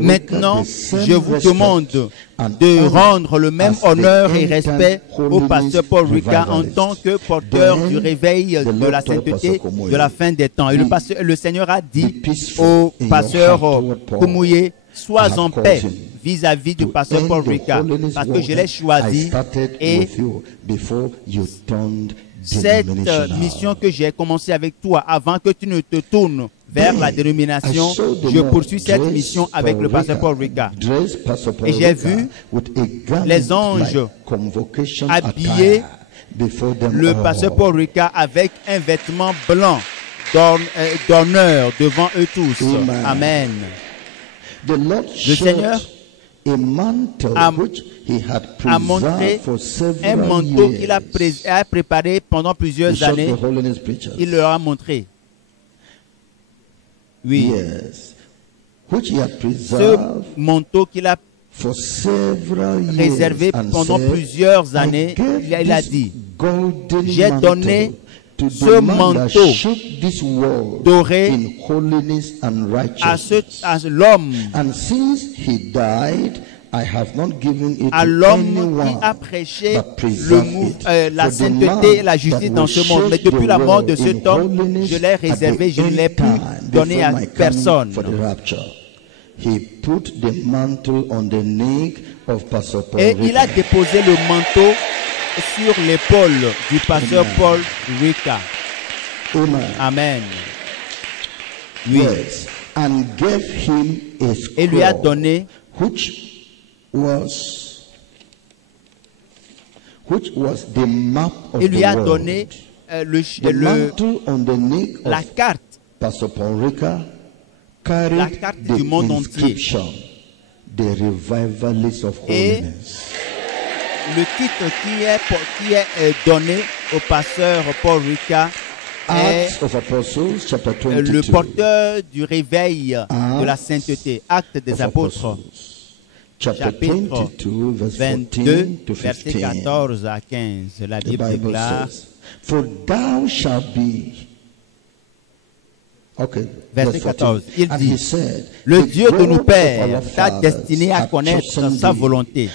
maintenant je vous demande de rendre le même honneur et respect au pasteur Paul Ricard en tant que porteur du réveil de la sainteté de la fin des temps. Et le Seigneur a dit au pasteur Kumuyi, sois en paix vis-à-vis du pasteur Paul Ricard, parce que je l'ai choisi et cette mission que j'ai commencé avec toi, avant que tu ne te tournes vers la dénomination, je poursuis cette mission avec le pasteur Paul Ricard. Et j'ai vu les anges habiller le pasteur Paul Ricard avec un vêtement blanc d'honneur devant eux tous. Amen. Le Seigneur a montré un manteau qu'il a préparé pendant plusieurs années. Il leur a montré. Oui. Ce manteau qu'il a réservé pendant plusieurs années, il a dit, j'ai donné ce manteau doré à l'homme, à l'homme qui a prêché la sainteté et la justice dans ce monde. Mais depuis la mort de cet homme, je l'ai réservé, je ne l'ai plus donné à personne. Et il a déposé le manteau sur l'épaule du pasteur Paul Ricard. Amen. Oui. Et lui a donné la carte du monde entier. Et le titre qui est donné au pasteur Paul Ricard est le porteur du réveil de la sainteté. Actes des apôtres, chapitre 22, verset 14 à 15. La Bible déclare, verset 14, il dit, le Dieu de nos pères t'a destiné à connaître sa volonté,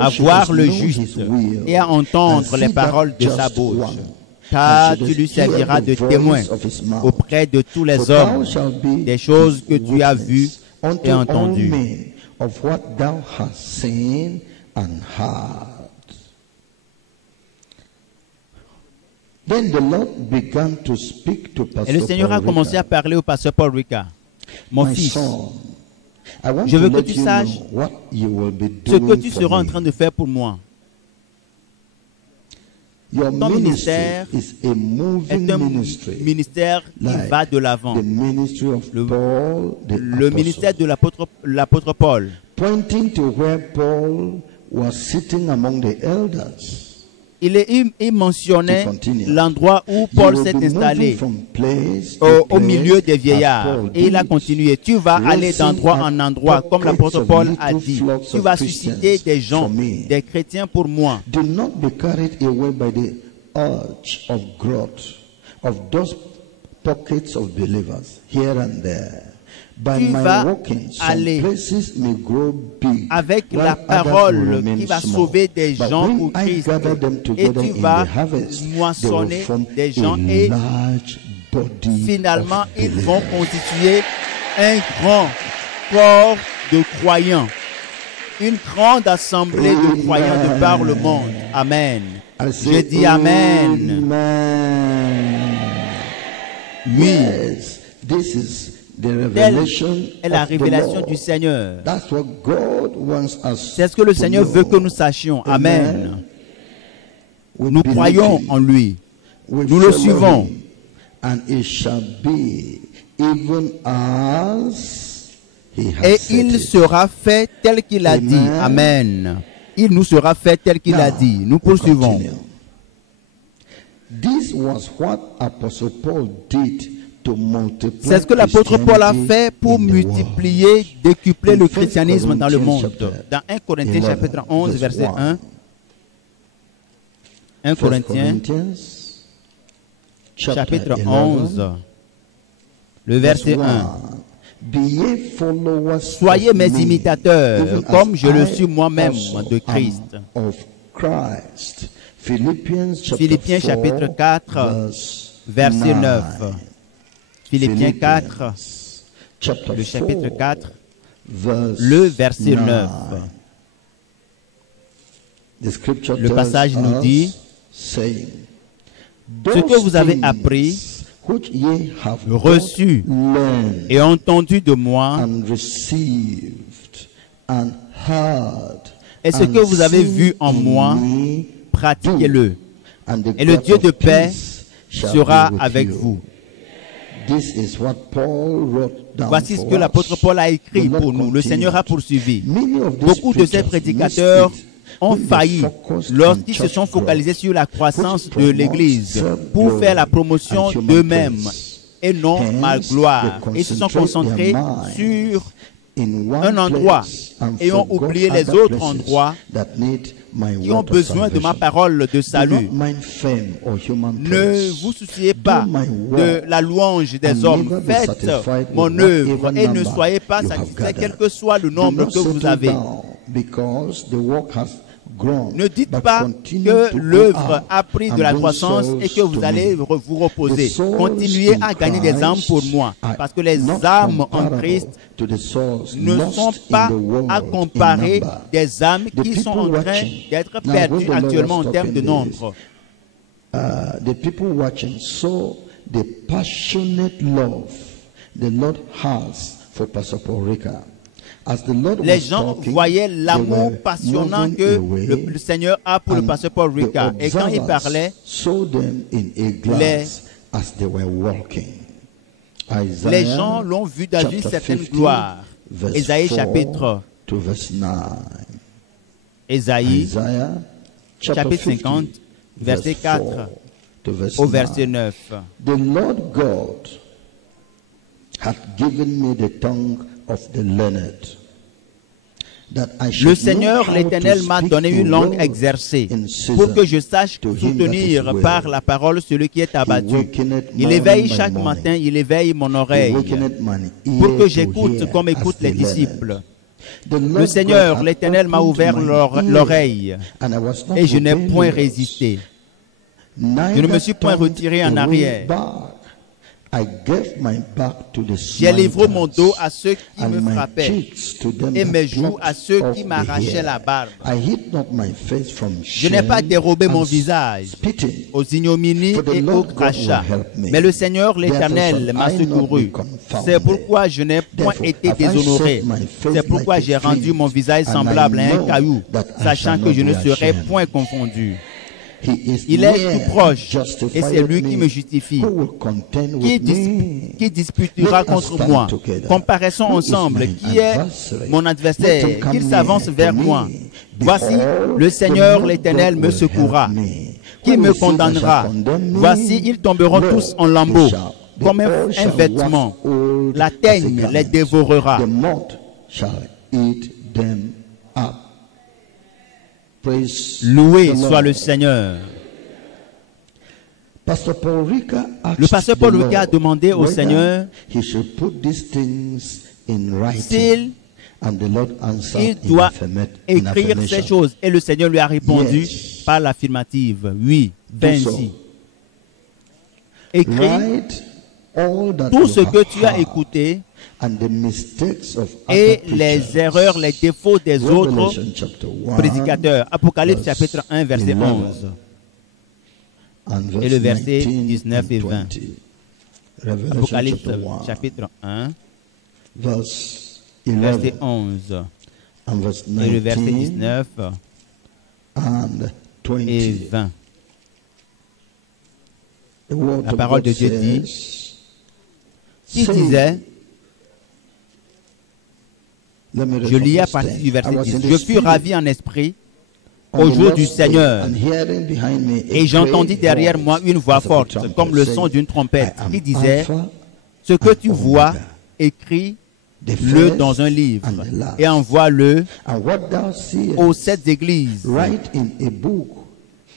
à voir le juste et à entendre les paroles de sa bouche. Car tu lui serviras de témoin auprès de tous les hommes des choses que tu as vues et entendues. Et le Seigneur a commencé à parler au pasteur Paul Ricard. Mon fils, je veux que tu saches ce que tu seras en train de faire pour moi. Ton ministère est un ministère qui va de l'avant. Le ministère de l'apôtre Paul. Il mentionnait l'endroit où Paul s'est installé, au milieu des vieillards. Et il a continué. Tu vas aller d'endroit en endroit, comme l'apôtre Paul a dit. Tu vas susciter des gens, des chrétiens pour moi. urge of growth of those pockets of believers here and there. By Tu my vas walking, some aller places may grow big, avec while la others will parole remain qui va small. sauver des But gens when pour I Christ. gather them Et together tu in vas the harvest, they will moissonner form des gens a et large body finalement of ils vont believers. constituer un grand corps de croyants. Une grande assemblée de croyants de par le monde. Amen. I Je say, dis Amen. Amen. Oui. Yes, this is the Telle revelation est la of the révélation Lord. du Seigneur. That's what God wants us C'est ce que le to Seigneur know. veut que nous sachions. Amen. We Nous believe croyons him. en lui. We Nous le follow suivons. him. And it shall be even as he has Et said il it. sera fait tel qu'il a dit. Amen. Amen. Il nous sera fait tel qu'il a Now, dit. Nous we poursuivons. continue. This was what Apostle Paul did to multiply C'est ce que l'apôtre Paul a fait pour Christianity in the world. multiplier, décupler le In christianisme dans le 1 monde. Corinthians Dans 1 Corinthiens 11, chapitre 11, verset 1. 1 First Corinthiens chapitre 11, le verset 1. Be ye followers Soyez of mes me, imitateurs, even comme as je le I suis moi-même also de Christ. am of Christ. Philippians Philippiens chapitre 4, verset 9. Philippiens 4, le chapitre 4, le verset 9. Le passage nous dit, ce que vous avez appris, reçu et entendu de moi, et ce que vous avez vu en moi, pratiquez-le. Et le Dieu de paix sera avec vous. Voici ce que l'apôtre Paul a écrit pour nous. Le Seigneur a poursuivi. Beaucoup de ces prédicateurs ont failli lorsqu'ils se sont focalisés sur la croissance de l'Église pour faire la promotion d'eux-mêmes et non ma gloire. Ils se sont concentrés sur un endroit et ont oublié les autres endroits qui ont besoin de ma parole de salut. Ne vous souciez pas de la louange des hommes. Faites mon œuvre et ne soyez pas satisfaits quel que soit le nombre que vous avez. Ne dites pas que l'œuvre a pris de la croissance et que vous allez vous reposer. Continuez à gagner des âmes pour moi, parce que les âmes en Christ ne sont pas à comparer des âmes qui sont en train d'être perdues actuellement en termes de nombre. The people watching saw the passionate love the Lord has for Pastor Paul Ricard. Les gens voyaient l'amour passionnant que le Seigneur a pour le pasteur Paul Ricard. Et quand il parlait, les gens l'ont vu dans une certaine gloire. Ésaïe chapitre 50, verset 4 au verset 9. The Lord God hath given me the tongue of the learned. Le Seigneur, l'Éternel, m'a donné une langue exercée pour que je sache soutenir par la parole celui qui est abattu. Il éveille chaque matin, il éveille mon oreille pour que j'écoute comme écoutent les disciples. Le Seigneur, l'Éternel, m'a ouvert l'oreille et je n'ai point résisté. Je ne me suis point retiré en arrière. J'ai livré mon dos à ceux qui me frappaient et mes joues à ceux qui m'arrachaient la barbe. Je n'ai pas dérobé mon visage aux ignominies et aux crachats, mais le Seigneur l'Éternel m'a secouru. C'est pourquoi je n'ai point été déshonoré. C'est pourquoi j'ai rendu mon visage semblable à un caillou, sachant que je ne serai point confondu. Il est tout proche et c'est lui qui me justifie. Qui disputera contre moi? Comparaissons ensemble. Qui est mon adversaire? Qu'il s'avance vers moi. Voici, le Seigneur l'Éternel me secourra. Qui me condamnera? Voici, ils tomberont tous en lambeaux, comme un vêtement. La teigne les dévorera. Loué soit le Seigneur. Le pasteur Paul Ricard a demandé au Seigneur s'il doit écrire ces choses. Et le Seigneur lui a répondu par l'affirmative. Oui, ainsi. Écris tout ce que tu as écouté et les erreurs, les défauts des autres prédicateurs. Apocalypse chapitre 1, verset 11. Et le verset 19 et 20. Apocalypse chapitre 1, verset 11. Et le verset 19 et 20. La parole de Dieu dit, qui disait, je lis à partir du verset 10, je fus ravi en esprit au jour du Seigneur, et j'entendis derrière moi une voix forte, comme le son d'une trompette, qui disait, ce que tu vois, écris-le dans un livre, et envoie-le aux 7 églises,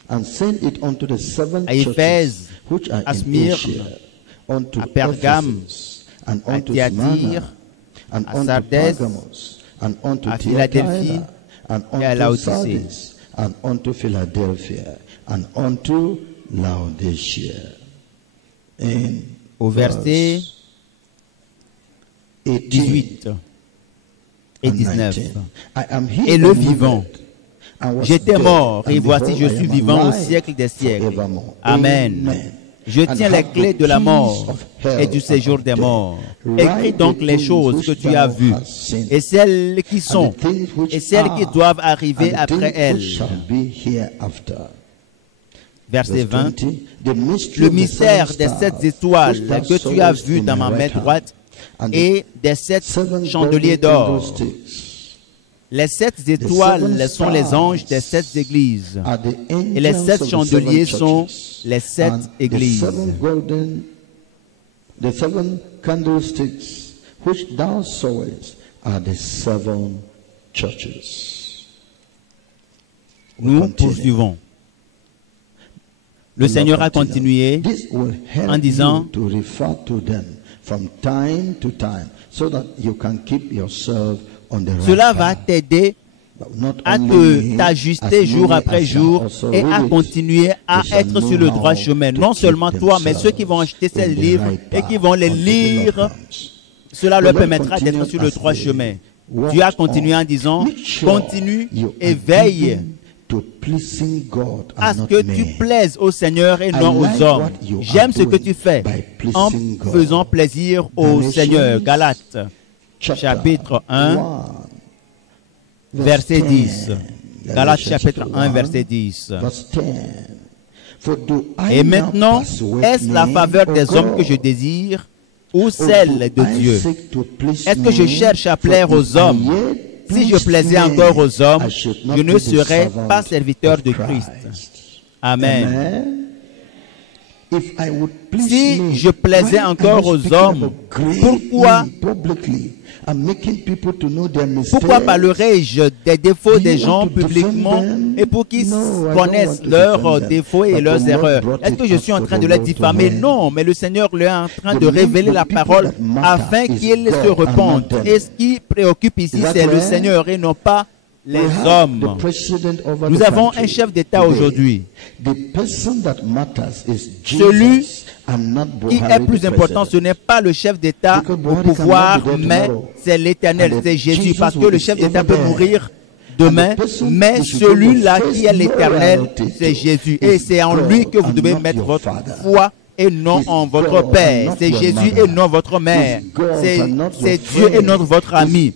à Éphèse, à Smyrne, à Pergame, à Thyatire, à Sardès, à Philadelphie et à Laodicée. Au verset 18 et 19. Et le vivant, j'étais mort, et voici je suis vivant au siècle des siècles. Amen. Je tiens les clés de la mort et du séjour des morts. Écris donc les choses que tu as vues, et celles qui sont, et celles qui doivent arriver après elles. Verset 20. Le mystère des 7 étoiles que tu as vues dans ma main droite et des 7 chandeliers d'or. Les 7 étoiles sont les anges des 7 églises. Et les 7 chandeliers sont les 7 églises. The 7 candlesticks which thou sawest are the 7 churches. Nous poursuivons. Le Seigneur a continué en disant, cela va t'aider à t'ajuster jour après jour et à continuer à être sur le droit chemin. Non seulement toi, mais ceux qui vont acheter ces livres et qui vont les lire, cela leur permettra d'être sur le droit chemin. Dieu a continué en disant, continue et veille à ce que tu plaises au Seigneur et non aux hommes. J'aime ce que tu fais en faisant plaisir au Seigneur. Galates chapitre 1, verset 10. Galates chapitre 1, verset 10. Et maintenant, est-ce la faveur des hommes que je désire ou celle de Dieu? Est-ce que je cherche à plaire aux hommes? Si je plaisais encore aux hommes, je ne serais pas serviteur de Christ. Amen. Si je plaisais encore aux hommes, pourquoi parlerais-je des défauts des gens publiquement et pour qu'ils connaissent leurs défauts et leurs erreurs? Est-ce que je suis en train de les diffamer? Non, mais le Seigneur leur est en train de révéler la parole afin qu'ils se repentent. Et ce qui préoccupe ici, c'est le Seigneur et non pas les hommes. Nous avons un chef d'État aujourd'hui. Celui qui est plus important, ce n'est pas le chef d'État au pouvoir, mais c'est l'Éternel, c'est Jésus. Parce que le chef d'État peut mourir demain, mais celui-là qui est l'Éternel, c'est Jésus. Et c'est en lui que vous devez mettre votre foi et non en votre père. C'est Jésus et non votre mère. C'est Dieu et non votre ami.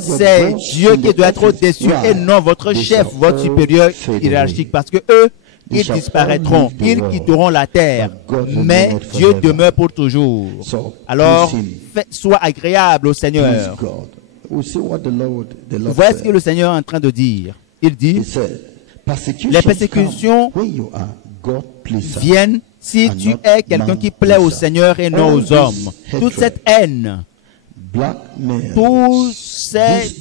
C'est Dieu qui doit être au-dessus et non votre chef, votre supérieur hiérarchique. Parce que eux, ils disparaîtront, ils quitteront la terre, mais Dieu demeure pour toujours. Alors, sois agréable au Seigneur. Voici ce que le Seigneur est en train de dire. Il dit, les persécutions viennent si tu es quelqu'un qui plaît au Seigneur et non aux hommes. Toute cette haine, toutes ces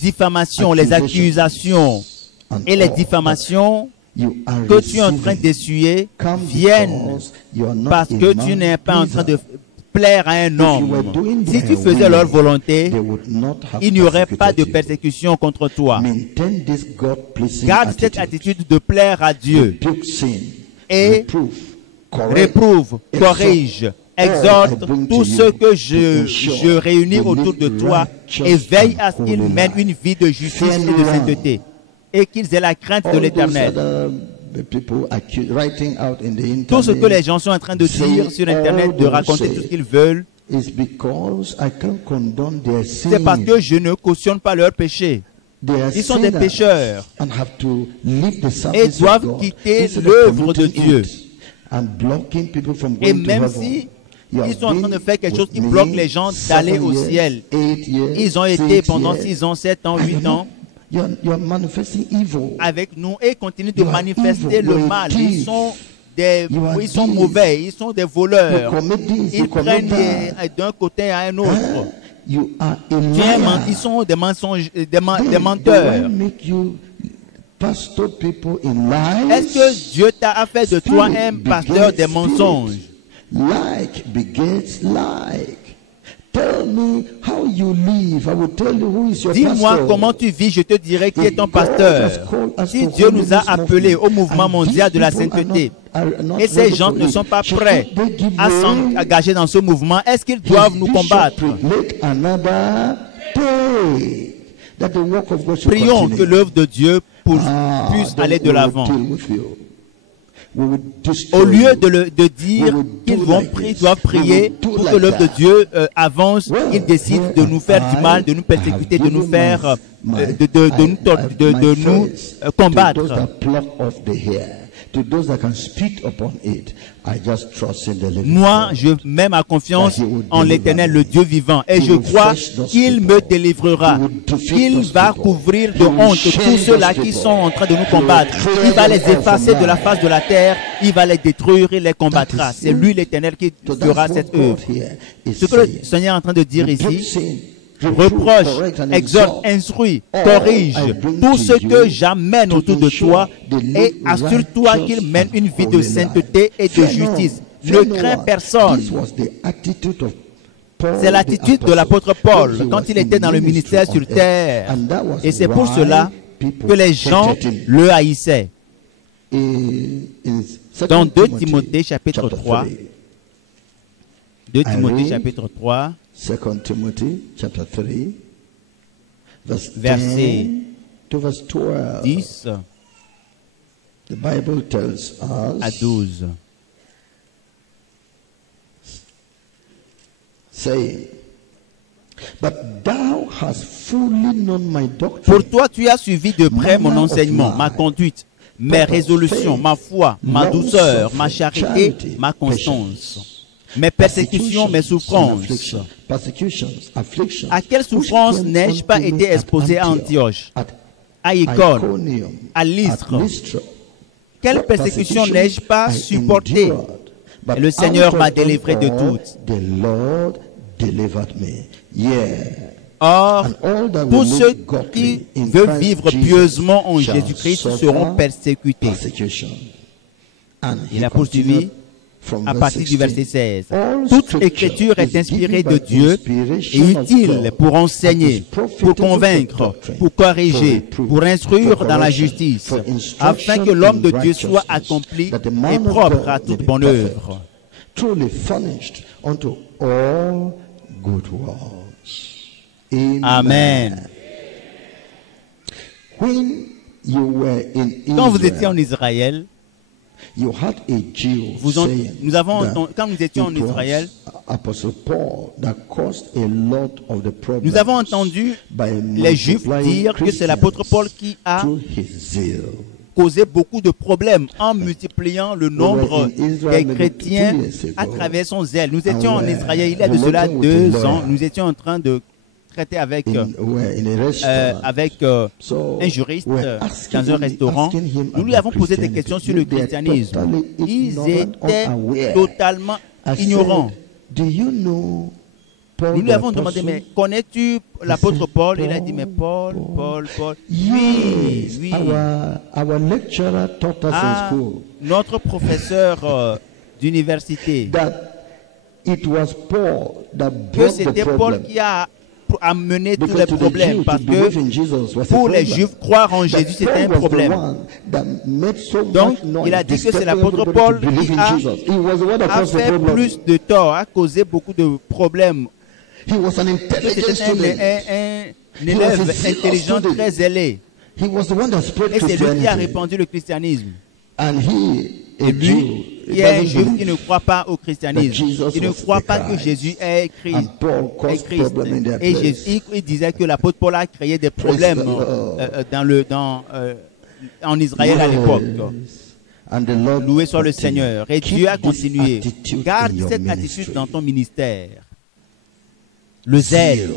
diffamations, les accusations et les diffamations que tu es en train d'essuyer viennent parce que tu n'es pas en train de plaire à un homme. Si tu faisais leur volonté, il n'y aurait pas de persécution contre toi. Garde cette attitude de plaire à Dieu et réprouve, corrige, exhorte tous ceux que je réunis autour de toi et veille à ce qu'ils mènent une vie de justice et de sainteté et qu'ils aient la crainte de l'Éternel. Tout ce que les gens sont en train de dire sur Internet, de raconter tout ce qu'ils veulent, c'est parce que je ne cautionne pas leurs péchés. Ils sont des pécheurs et doivent quitter l'œuvre de Dieu. Et même si ils sont en train de faire quelque chose qui bloque les gens d'aller au ciel, ils ont été pendant 6 ans, 7 ans, 8 ans avec nous et continuent de manifester le mal. Ils sont mauvais, ils sont des voleurs. Ils prennent d'un côté à un autre. Ils sont des mensonges, des menteurs. Est-ce que Dieu t'a fait de toi un pasteur des mensonges? Like begets like. Tell me how you live. I will tell you who is your pastor. Dis-moi comment tu vis, je te dirai qui est ton pasteur. Si Dieu nous a appelés au mouvement mondial de la sainteté et ces gens ne sont pas prêts à s'engager dans ce mouvement, est-ce qu'ils doivent nous combattre? Prions que l'œuvre de Dieu puisse aller de l'avant. Au lieu de dire qu'ils doivent prier pour que l'œuvre de Dieu avance, ils décident de nous faire du mal, de nous persécuter, de nous faire, de nous combattre. Moi, je mets ma confiance en l'Éternel, le Dieu vivant, et je crois qu'il me délivrera. Il va couvrir de honte tous ceux-là qui sont en train de nous combattre. Il va les effacer de la face de la terre, il va les détruire, il les combattra. C'est lui, l'Éternel, qui fera cette œuvre. Ce que le Seigneur est en train de dire ici, reproche, exhorte, instruit, corrige tout ce que j'amène autour de toi et assure-toi qu'il mène une vie de sainteté et de justice. Ne crains personne. C'est l'attitude de l'apôtre Paul quand il était dans le ministère sur terre. Et c'est pour cela que les gens le haïssaient. Dans 2 Timothée chapitre 3, 2 Timothée chapitre 3, 2 Timothy chapter 3, verset 10 to verse 12. 10 The Bible tells à us, 12. saying, but thou hast fully known my doctrine. Pour toi, tu as suivi de près mon enseignement, ma conduite, mes résolutions, ma foi, ma douceur, ma charité, ma constance. Mes persécutions, mes souffrances. À quelle souffrance n'ai-je pas été exposé à Antioche, à Icône, à Lystre? Quelle persécution n'ai-je pas supportée? Le Seigneur m'a délivré de toutes. Or, tous ceux qui veulent vivre pieusement en Jésus-Christ seront persécutés. Il a poursuivi à partir du verset 16. Toute écriture est inspirée de Dieu et utile pour enseigner, pour convaincre, pour corriger, pour instruire dans la justice, afin que l'homme de Dieu soit accompli et propre à toute bonne œuvre. Amen. Quand vous étiez en Israël, quand nous étions en Israël, nous avons entendu les Juifs dire que c'est l'apôtre Paul qui a causé beaucoup de problèmes en multipliant le nombre des chrétiens à travers son zèle. Nous étions en Israël il y a de cela 2 ans. Nous étions en train de traiter avec un juriste dans un restaurant. Nous lui avons posé des questions sur le christianisme. Ils étaient totalement ignorants. Paul Nous lui the avons demandé, apostle? mais connais-tu l'apôtre Paul? Il a dit, mais Paul. Yes, Oui. our lecturer taught us in school Notre professeur d'université, that it was Paul that que brought the c'était Paul problem. qui a amené tous Because les to the problèmes, Jew, parce to believe in que Jesus was a pour les problem. Juifs, croire en But Jésus, c'était un Paul was the problème. one that made so Donc, much noise, il a dit que c'est disturbing l'apôtre everybody Paul to believe qui in Jesus. He was the one that a caused the fait problem. plus de tort, a causé beaucoup de problèmes. He was an intelligent C'était student. un élève intelligent très zélé. He was the one that spread Et c'est lui qui a Christianity. répandu le christianisme. And he, a Et lui, Jew, qui est un doesn't juif qui believe ne croit pas au christianisme, that Jesus qui ne was croit the pas que Christ. Jésus est Christ. And Paul caused problem in their Et place. Jésus, il disait que l'apôtre Paul a créé des problèmes the Lord. en Israël à l'époque. And the Lord Loué soit le continued. Seigneur. Et Keep Dieu a this continué. attitude Garde in your cette ministry. attitude dans ton ministère. Le zèle.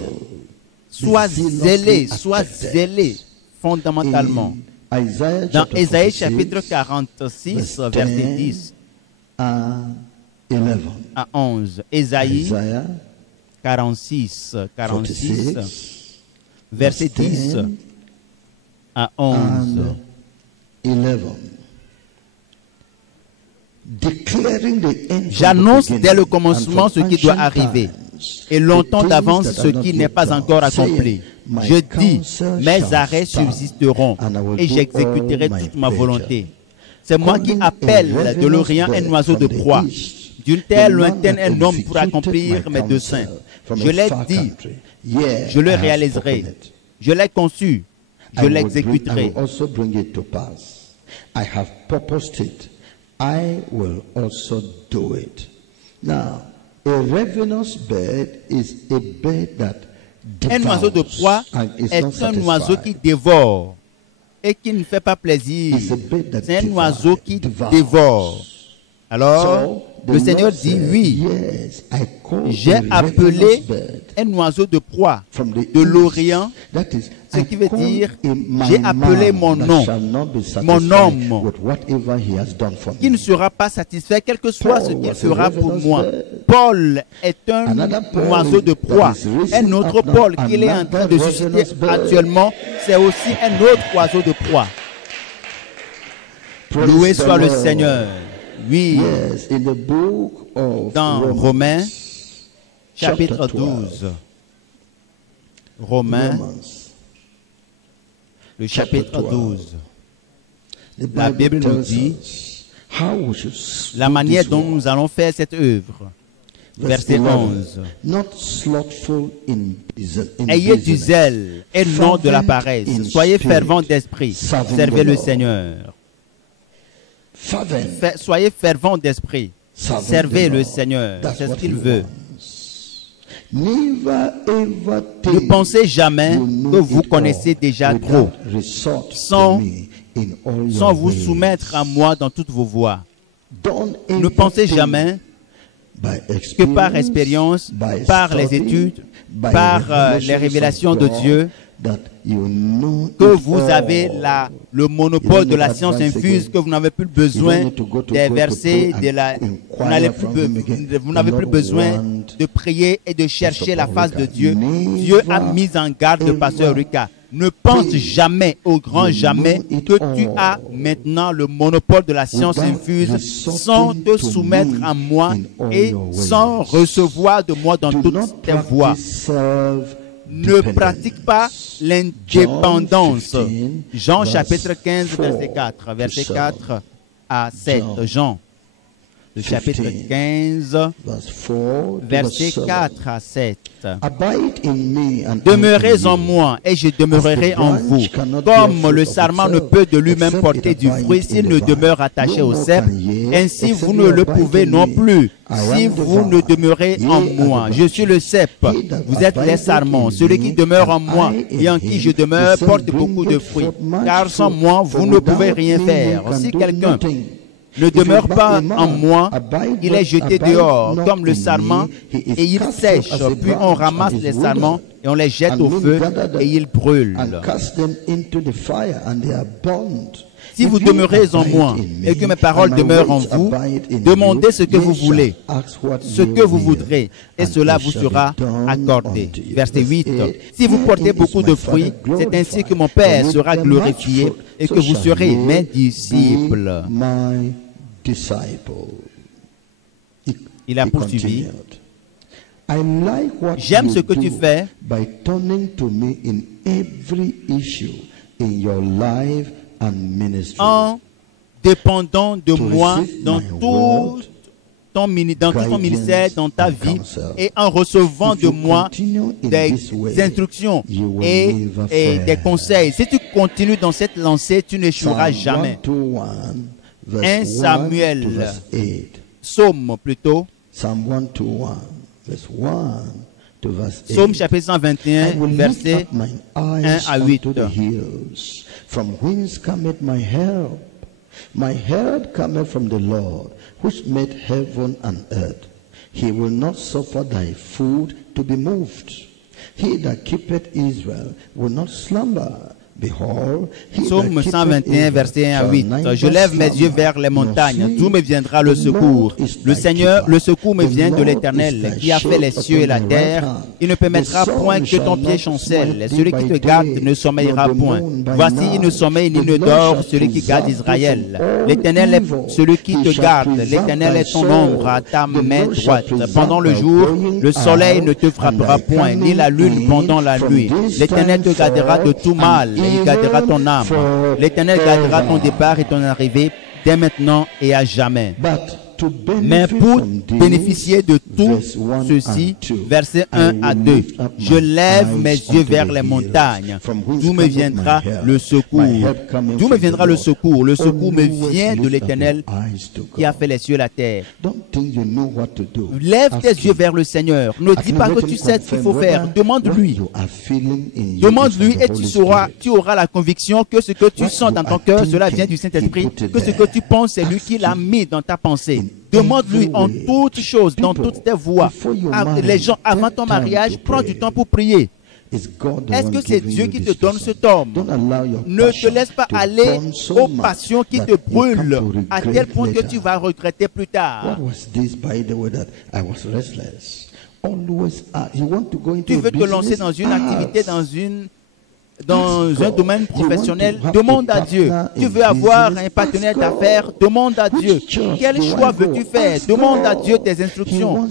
Sois zélé, fondamentalement. In Isaiah Dans chapter Ésaïe 46, chapitre 46, verset 10 à 11. à 11. Ésaïe Isaiah 46, 46, verset 10 à 11. and 11. Declaring the end from J'annonce the beginning dès le and commencement ce from qui doit ancient arriver, times, et longtemps the things d'avance that ce are not qui yet n'est pas done, encore saying, accompli. My Je dis, counsel mes shall arrêts stand, subsisteront and I will et do j'exécuterai all my toute ma pleasure. volonté. C'est moi qui Calling a appelle de ravenous l'Orient un bird oiseau de from the proie, east, d'une the terre man lointaine that un homme pour executed accomplir my mes counsel desseins. from Je a l'ai far dit, country. Yeah, je le I have réaliserai. spoken it. Je l'ai conçu, je I will l'exécuterai. also bring it to pass. I have purposed it. I will also do it. Now, a ravenous bird is a bird that Un oiseau de proie and is est not un oiseau satisfied. qui dévore et qui ne fait pas plaisir. It's a bird that C'est un oiseau qui devours. dévore. Alors, So, the le Seigneur Lord dit, said, oui, yes, I call j'ai a appelé ravenous bird un oiseau de proie from the de east. l'Orient, That is, ce I qui veut call dire, my j'ai appelé man mon that nom, shall not be mon satisfied homme, with whatever he has done for qui me. ne sera pas satisfait, quel que soit Paul ce qu'il was a fera pour ravenous moi. bird. Paul est un Another Paul oiseau de that proie. is rising Un autre up now, Paul qu'il est en train de another susciter ravenous bird. actuellement, c'est aussi un autre oiseau de proie. Praise Loué the soit le Lord. Seigneur. Oui, Yes, in the book of dans Romains, chapitre chapter 12. 12. Romains, Romans, le chapitre 12. the La Bible nous tells dit us how we should la do manière this dont work. nous allons faire cette œuvre. Verset 11. Not slothful in Ayez du business, zèle et non de la paresse. fervent in Soyez spirit, fervents d'esprit. serving Servez the le Lord. Seigneur. fervent, Soyez fervents d'esprit. serving Servez the le Lord. Seigneur. That's C'est ce what qu'il he veut. wants. Never ever Ne think pensez jamais you know que vous it connaissez all déjà without trop, resort sans- to me in all sans your vous ways. soumettre à moi dans toutes vos voies. Don't Ne ever pensez think jamais by que par expérience, by par les study, études, by par revelations les révélations of de God, Dieu, that you know que it vous all. avez le monopole de la science infuse, que vous n'avez plus besoin des versets, vous n'avez plus besoin de prier et de chercher la face de Dieu. Dieu a mis en garde le pasteur Rika. Ne pense jamais, au grand jamais, que tu as maintenant le monopole de la science infuse sans te soumettre à moi et sans recevoir de moi dans Do toutes not tes voies. practice Ne self-dependence. pratique pas l'indépendance. John 15, Jean verse chapitre 15, 4 verset 4. Verset to 4 à 7. John Jean, le chapitre 15, Verse 4 to verset verse 7. 4 à 7. Abide in me and I Demeurez in en you. moi et je demeurerai As the en branch vous. cannot bear Comme fruit le of sarment ne itself, peut de lui-même except porter it du abide fruit in s'il the ne vine. demeure attaché No au more cep, can ye, ainsi except vous ye ne le abide pouvez in non me. plus I si am the vous ne vine, demeurez ye en are the moi. Je suis le cep, He that vous êtes les abideth sarments. in Celui qui me, demeure en and moi I in et en qui him, je demeure the same porte beaucoup de bringeth fruits. forth much Car sans fruit. moi, For vous ne pouvez without rien me, faire. you can Si do quelqu'un nothing. ne If you demeure abide pas in man, en moi, abide il not- est jeté abide dehors not comme le in sarment me, he is et il cast sèche. forth as a Puis on branch ramasse and is les sarments withered. et on les jette And au men feu gather them et ils brûlent. and cast them into the fire and they are burned. Si vous demeurez en moi et que mes paroles demeurent en vous, demandez ce que vous voulez, ce que vous voudrez, et cela vous sera accordé. Verset 8. Si vous portez beaucoup de fruits, c'est ainsi que mon Père sera glorifié et que vous serez mes disciples. Il a poursuivi. J'aime ce que tu fais en dépendant de moi dans tout ton ministère, dans ta vie, et en recevant de moi des instructions et des conseils. Si tu continues dans cette lancée, tu n'échoueras jamais. 1 Samuel, Psaume plutôt. Psaume chapitre 121, versets 1 à 8. From whence cometh my help? My help cometh from the Lord, which made heaven and earth. He will not suffer thy foot to be moved. He that keepeth Israel will not slumber. Psaume 121, verset 1 à 8. Je lève mes yeux vers les montagnes. D'où me viendra le secours? Le secours me vient de l'Éternel, qui a fait les cieux et la terre. Il ne permettra point que ton pied chancelle. Celui qui te garde ne sommeillera point. Voici, il ne sommeille ni ne dort celui qui garde Israël. L'Éternel est celui qui te garde. L'Éternel est ton ombre à ta main droite. Pendant le jour, le soleil ne te frappera point, ni la lune pendant la nuit. L'Éternel te gardera de tout mal. Il gardera ton âme. L'Éternel gardera ton départ et ton arrivée dès maintenant et à jamais. Mais pour bénéficier de tout ceci, versets 1 à 2, je lève mes yeux vers les montagnes. D'où me viendra le secours? D'où me viendra le secours? Le secours me vient de l'Éternel qui a fait les cieux et la terre. Lève tes yeux vers le Seigneur. Ne dis pas que tu sais ce qu'il faut faire. Demande-lui. Demande-lui et tu auras la conviction que ce que tu sens dans ton cœur, cela vient du Saint-Esprit. Que ce que tu penses, c'est lui qui l'a mis dans ta pensée. Demande-lui en toutes choses, dans toutes tes voies. Les gens, avant ton mariage, prends du temps pour prier. Est-ce que c'est Dieu qui te donne ce temps? Ne te laisse pas aller aux passions qui te brûlent à tel point que tu vas regretter plus tard. Tu veux te lancer dans une activité, dans un domaine professionnel, demande à Dieu. Tu veux avoir un partenaire d'affaires, demande à Dieu. Quel choix veux-tu faire? Demande à Dieu tes instructions.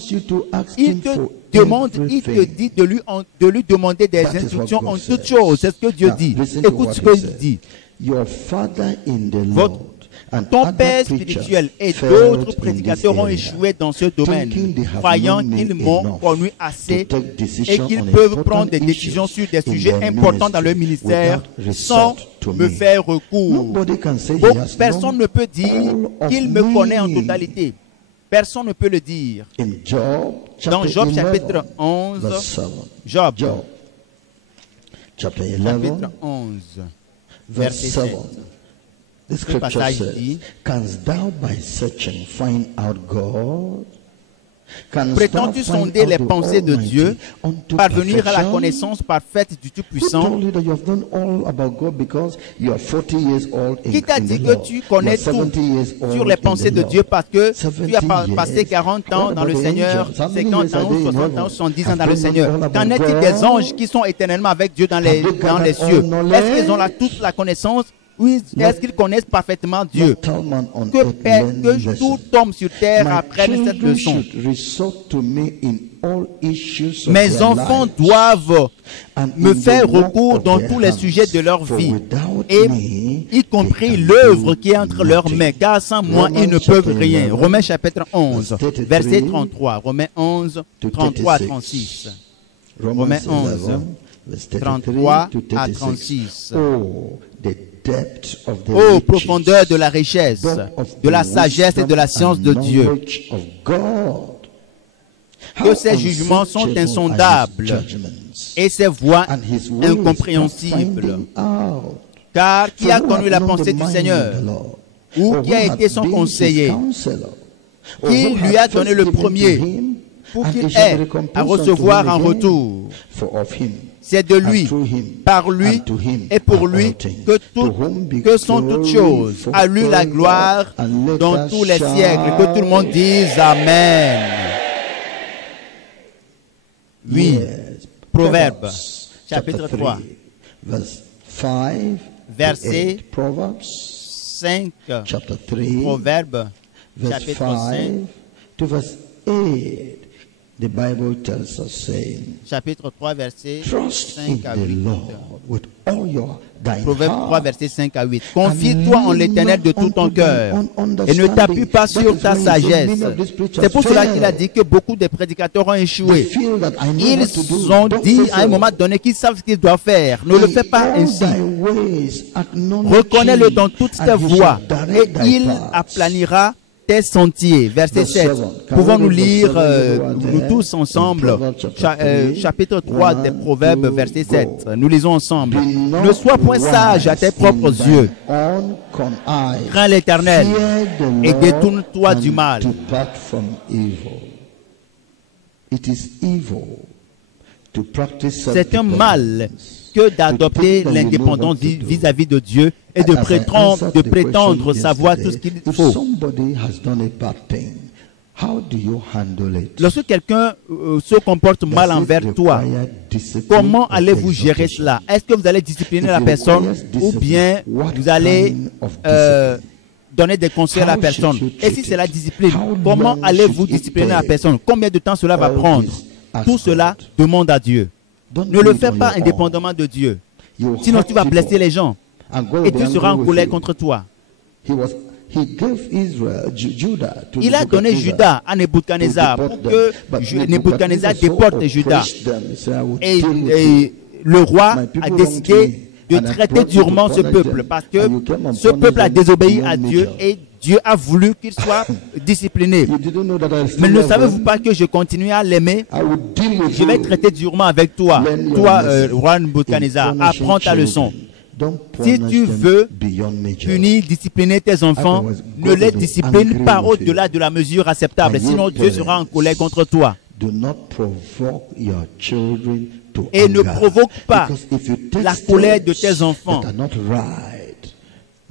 Il te dit de lui demander des instructions en toutes choses. C'est ce que Dieu dit. Écoute ce qu'il dit. Ton Père spirituel et d'autres prédicateurs ont échoué dans ce domaine, croyant qu'ils m'ont connu assez et qu'ils peuvent prendre des décisions sur des sujets importants dans le ministère sans me faire recours. Personne ne peut dire qu'il me connaît en totalité. Personne ne peut le dire. Dans Job chapitre 11, Job chapitre 11, verset 7. Ce passage dit: Canst thou by searching find out God? Prétends-tu sonder les pensées de Dieu, parvenir à la connaissance parfaite du Tout-Puissant? Qui t'a dit que tu connais tout sur les pensées de Dieu parce que tu as passé 40 ans dans le Seigneur, 50 ans, 60 ans, 70 ans dans le Seigneur? Qu'en est-il des anges qui sont éternellement avec Dieu dans les cieux? Est-ce qu'ils ont toute la connaissance? Oui, est-ce qu'ils connaissent parfaitement Dieu? Que tout homme sur terre apprenne cette leçon. Mes enfants doivent me faire recours dans tous les sujets de leur vie, et y compris l'œuvre qui est entre leurs mains, car sans moi, ils ne peuvent rien. Romains chapitre 11, verset 33. Romains 11, 33 à 36. Romains 11, 33 à 36. Ô profondeur de la richesse, de la sagesse et de la science de Dieu, que ses jugements sont insondables et ses voies incompréhensibles. Car qui a connu la pensée du Seigneur? Ou qui a été son conseiller? Qui lui a donné le premier? pour qu'il ait à recevoir en retour. C'est de lui, par lui et pour lui que sont toutes choses. À lui la gloire dans tous les siècles. Que tout le monde dise Amen. Oui. Proverbes, chapitre 3, verset 5. Proverbes, chapitre 5. To verse 8, the Bible tells us, saying, chapitre 3, verset Trust 5 à in the 8. Lord with all your thine Proverbe 3, heart, verset 5 à 8. Confie-toi en l'Éternel de tout ton cœur et ne t'appuie pas sur ta sagesse. C'est pour cela qu'il a dit que beaucoup de prédicateurs ont échoué. Ils ont dit à un moment donné qu'ils savent ce qu'ils doivent faire. Ne le fais pas ainsi. Reconnais-le dans toutes tes voies et il aplanira tes sentiers. Verset 7. Pouvons-nous lire nous tous ensemble chapitre 3 des Proverbes, verset 7. Nous lisons ensemble. Ne sois point sage à tes propres yeux. Crains l'Éternel et détourne-toi du mal. C'est un mal que d'adopter l'indépendance vis-à-vis de Dieu et de prétendre savoir tout ce qu'il faut. Lorsque quelqu'un se comporte mal envers toi, comment allez-vous gérer cela? Est-ce que vous allez discipliner la personne ou bien vous allez donner des conseils à la personne? Et si c'est la discipline, comment allez-vous discipliner la personne? Combien de temps cela va prendre? Tout cela demande à Dieu. Ne le fais pas indépendamment de Dieu. Sinon, tu vas blesser les gens. Et tu seras en colère contre toi. Il a donné Juda à Nebuchadnezzar pour que Nebuchadnezzar déporte Juda. Et le roi a décidé de traiter durement ce peuple parce que ce peuple a désobéi à Dieu et Dieu a voulu qu'il soit discipliné. Mais ne savez-vous pas que je continue à l'aimer? Je vais traiter durement avec toi. Toi, roi Nebuchadnezzar, apprends ta leçon. Si tu veux punir, discipliner tes enfants, ne les discipline pas au-delà de la mesure acceptable. Sinon, Dieu sera en colère contre toi. Et ne provoque pas la colère de tes enfants.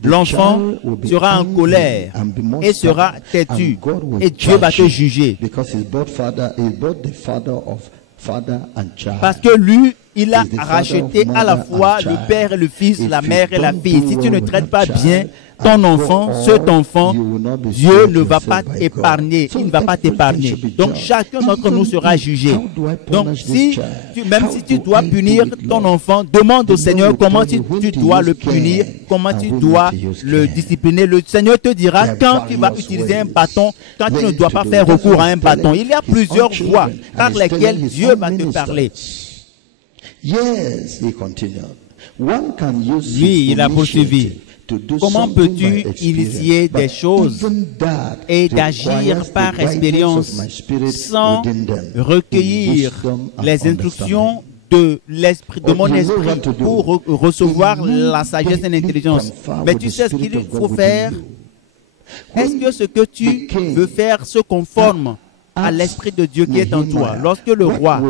L'enfant sera en colère et sera têtu. Et Dieu va te juger. Parce que lui, il a racheté à la fois le père et le fils, la mère et la fille. Si tu ne traites pas bien ton enfant, cet enfant, Dieu ne va pas t'épargner. Il ne va pas t'épargner. Donc chacun d'entre nous sera jugé. Donc même si tu dois punir ton enfant, demande au Seigneur comment tu dois le punir, comment tu dois le discipliner. Le Seigneur te dira quand tu vas utiliser un bâton, quand tu ne dois pas faire recours à un bâton. Il y a plusieurs voies par lesquelles Dieu va te parler. Oui, il a poursuivi. Comment peux-tu initier des choses et d'agir par expérience sans recueillir les instructions de mon esprit pour recevoir la sagesse et l'intelligence? Mais tu sais ce qu'il faut faire? Est-ce que ce que tu veux faire se conforme à l'Esprit de Dieu qui est en toi? Lorsque le roi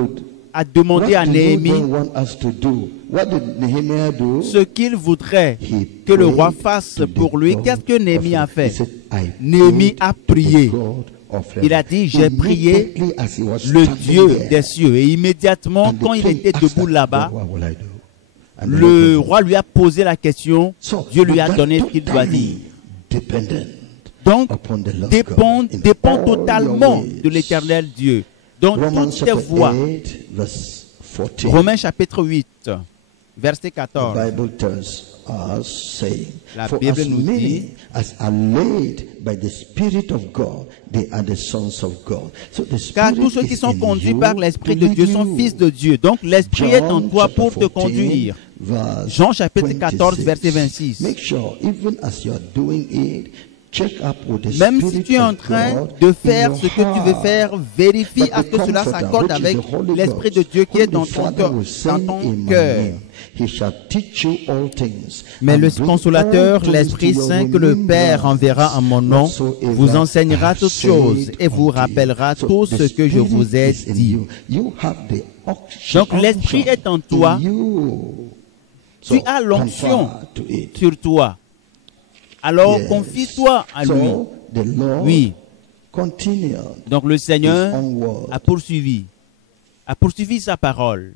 a demandé à Néhémie ce qu'il voudrait que le roi fasse pour lui, qu'est-ce que Néhémie a fait? Néhémie a prié. Il a dit, j'ai prié le Dieu des cieux. Et immédiatement, quand il était debout là-bas, le roi lui a posé la question, Dieu lui a donné ce qu'il doit dire. Donc, dépend totalement de l'Éternel Dieu. Donc, toutes tes voies. Romains chapitre 8, verset 14. La Bible nous dit, car tous ceux qui sont conduits par l'Esprit de Dieu sont fils de Dieu. Donc, l'Esprit est en toi pour te conduire. Jean chapitre 14, verset 26. Même si tu es en train de faire ce que tu veux faire, vérifie à ce que cela s'accorde avec l'Esprit de Dieu qui est dans ton cœur. Mais le consolateur, l'Esprit Saint que le Père enverra en mon nom, vous enseignera toutes choses et vous rappellera tout ce que je vous ai dit. Donc l'Esprit est en toi. Tu as l'onction sur toi. Alors confie-toi à lui. Oui. Donc le Seigneur a poursuivi sa parole.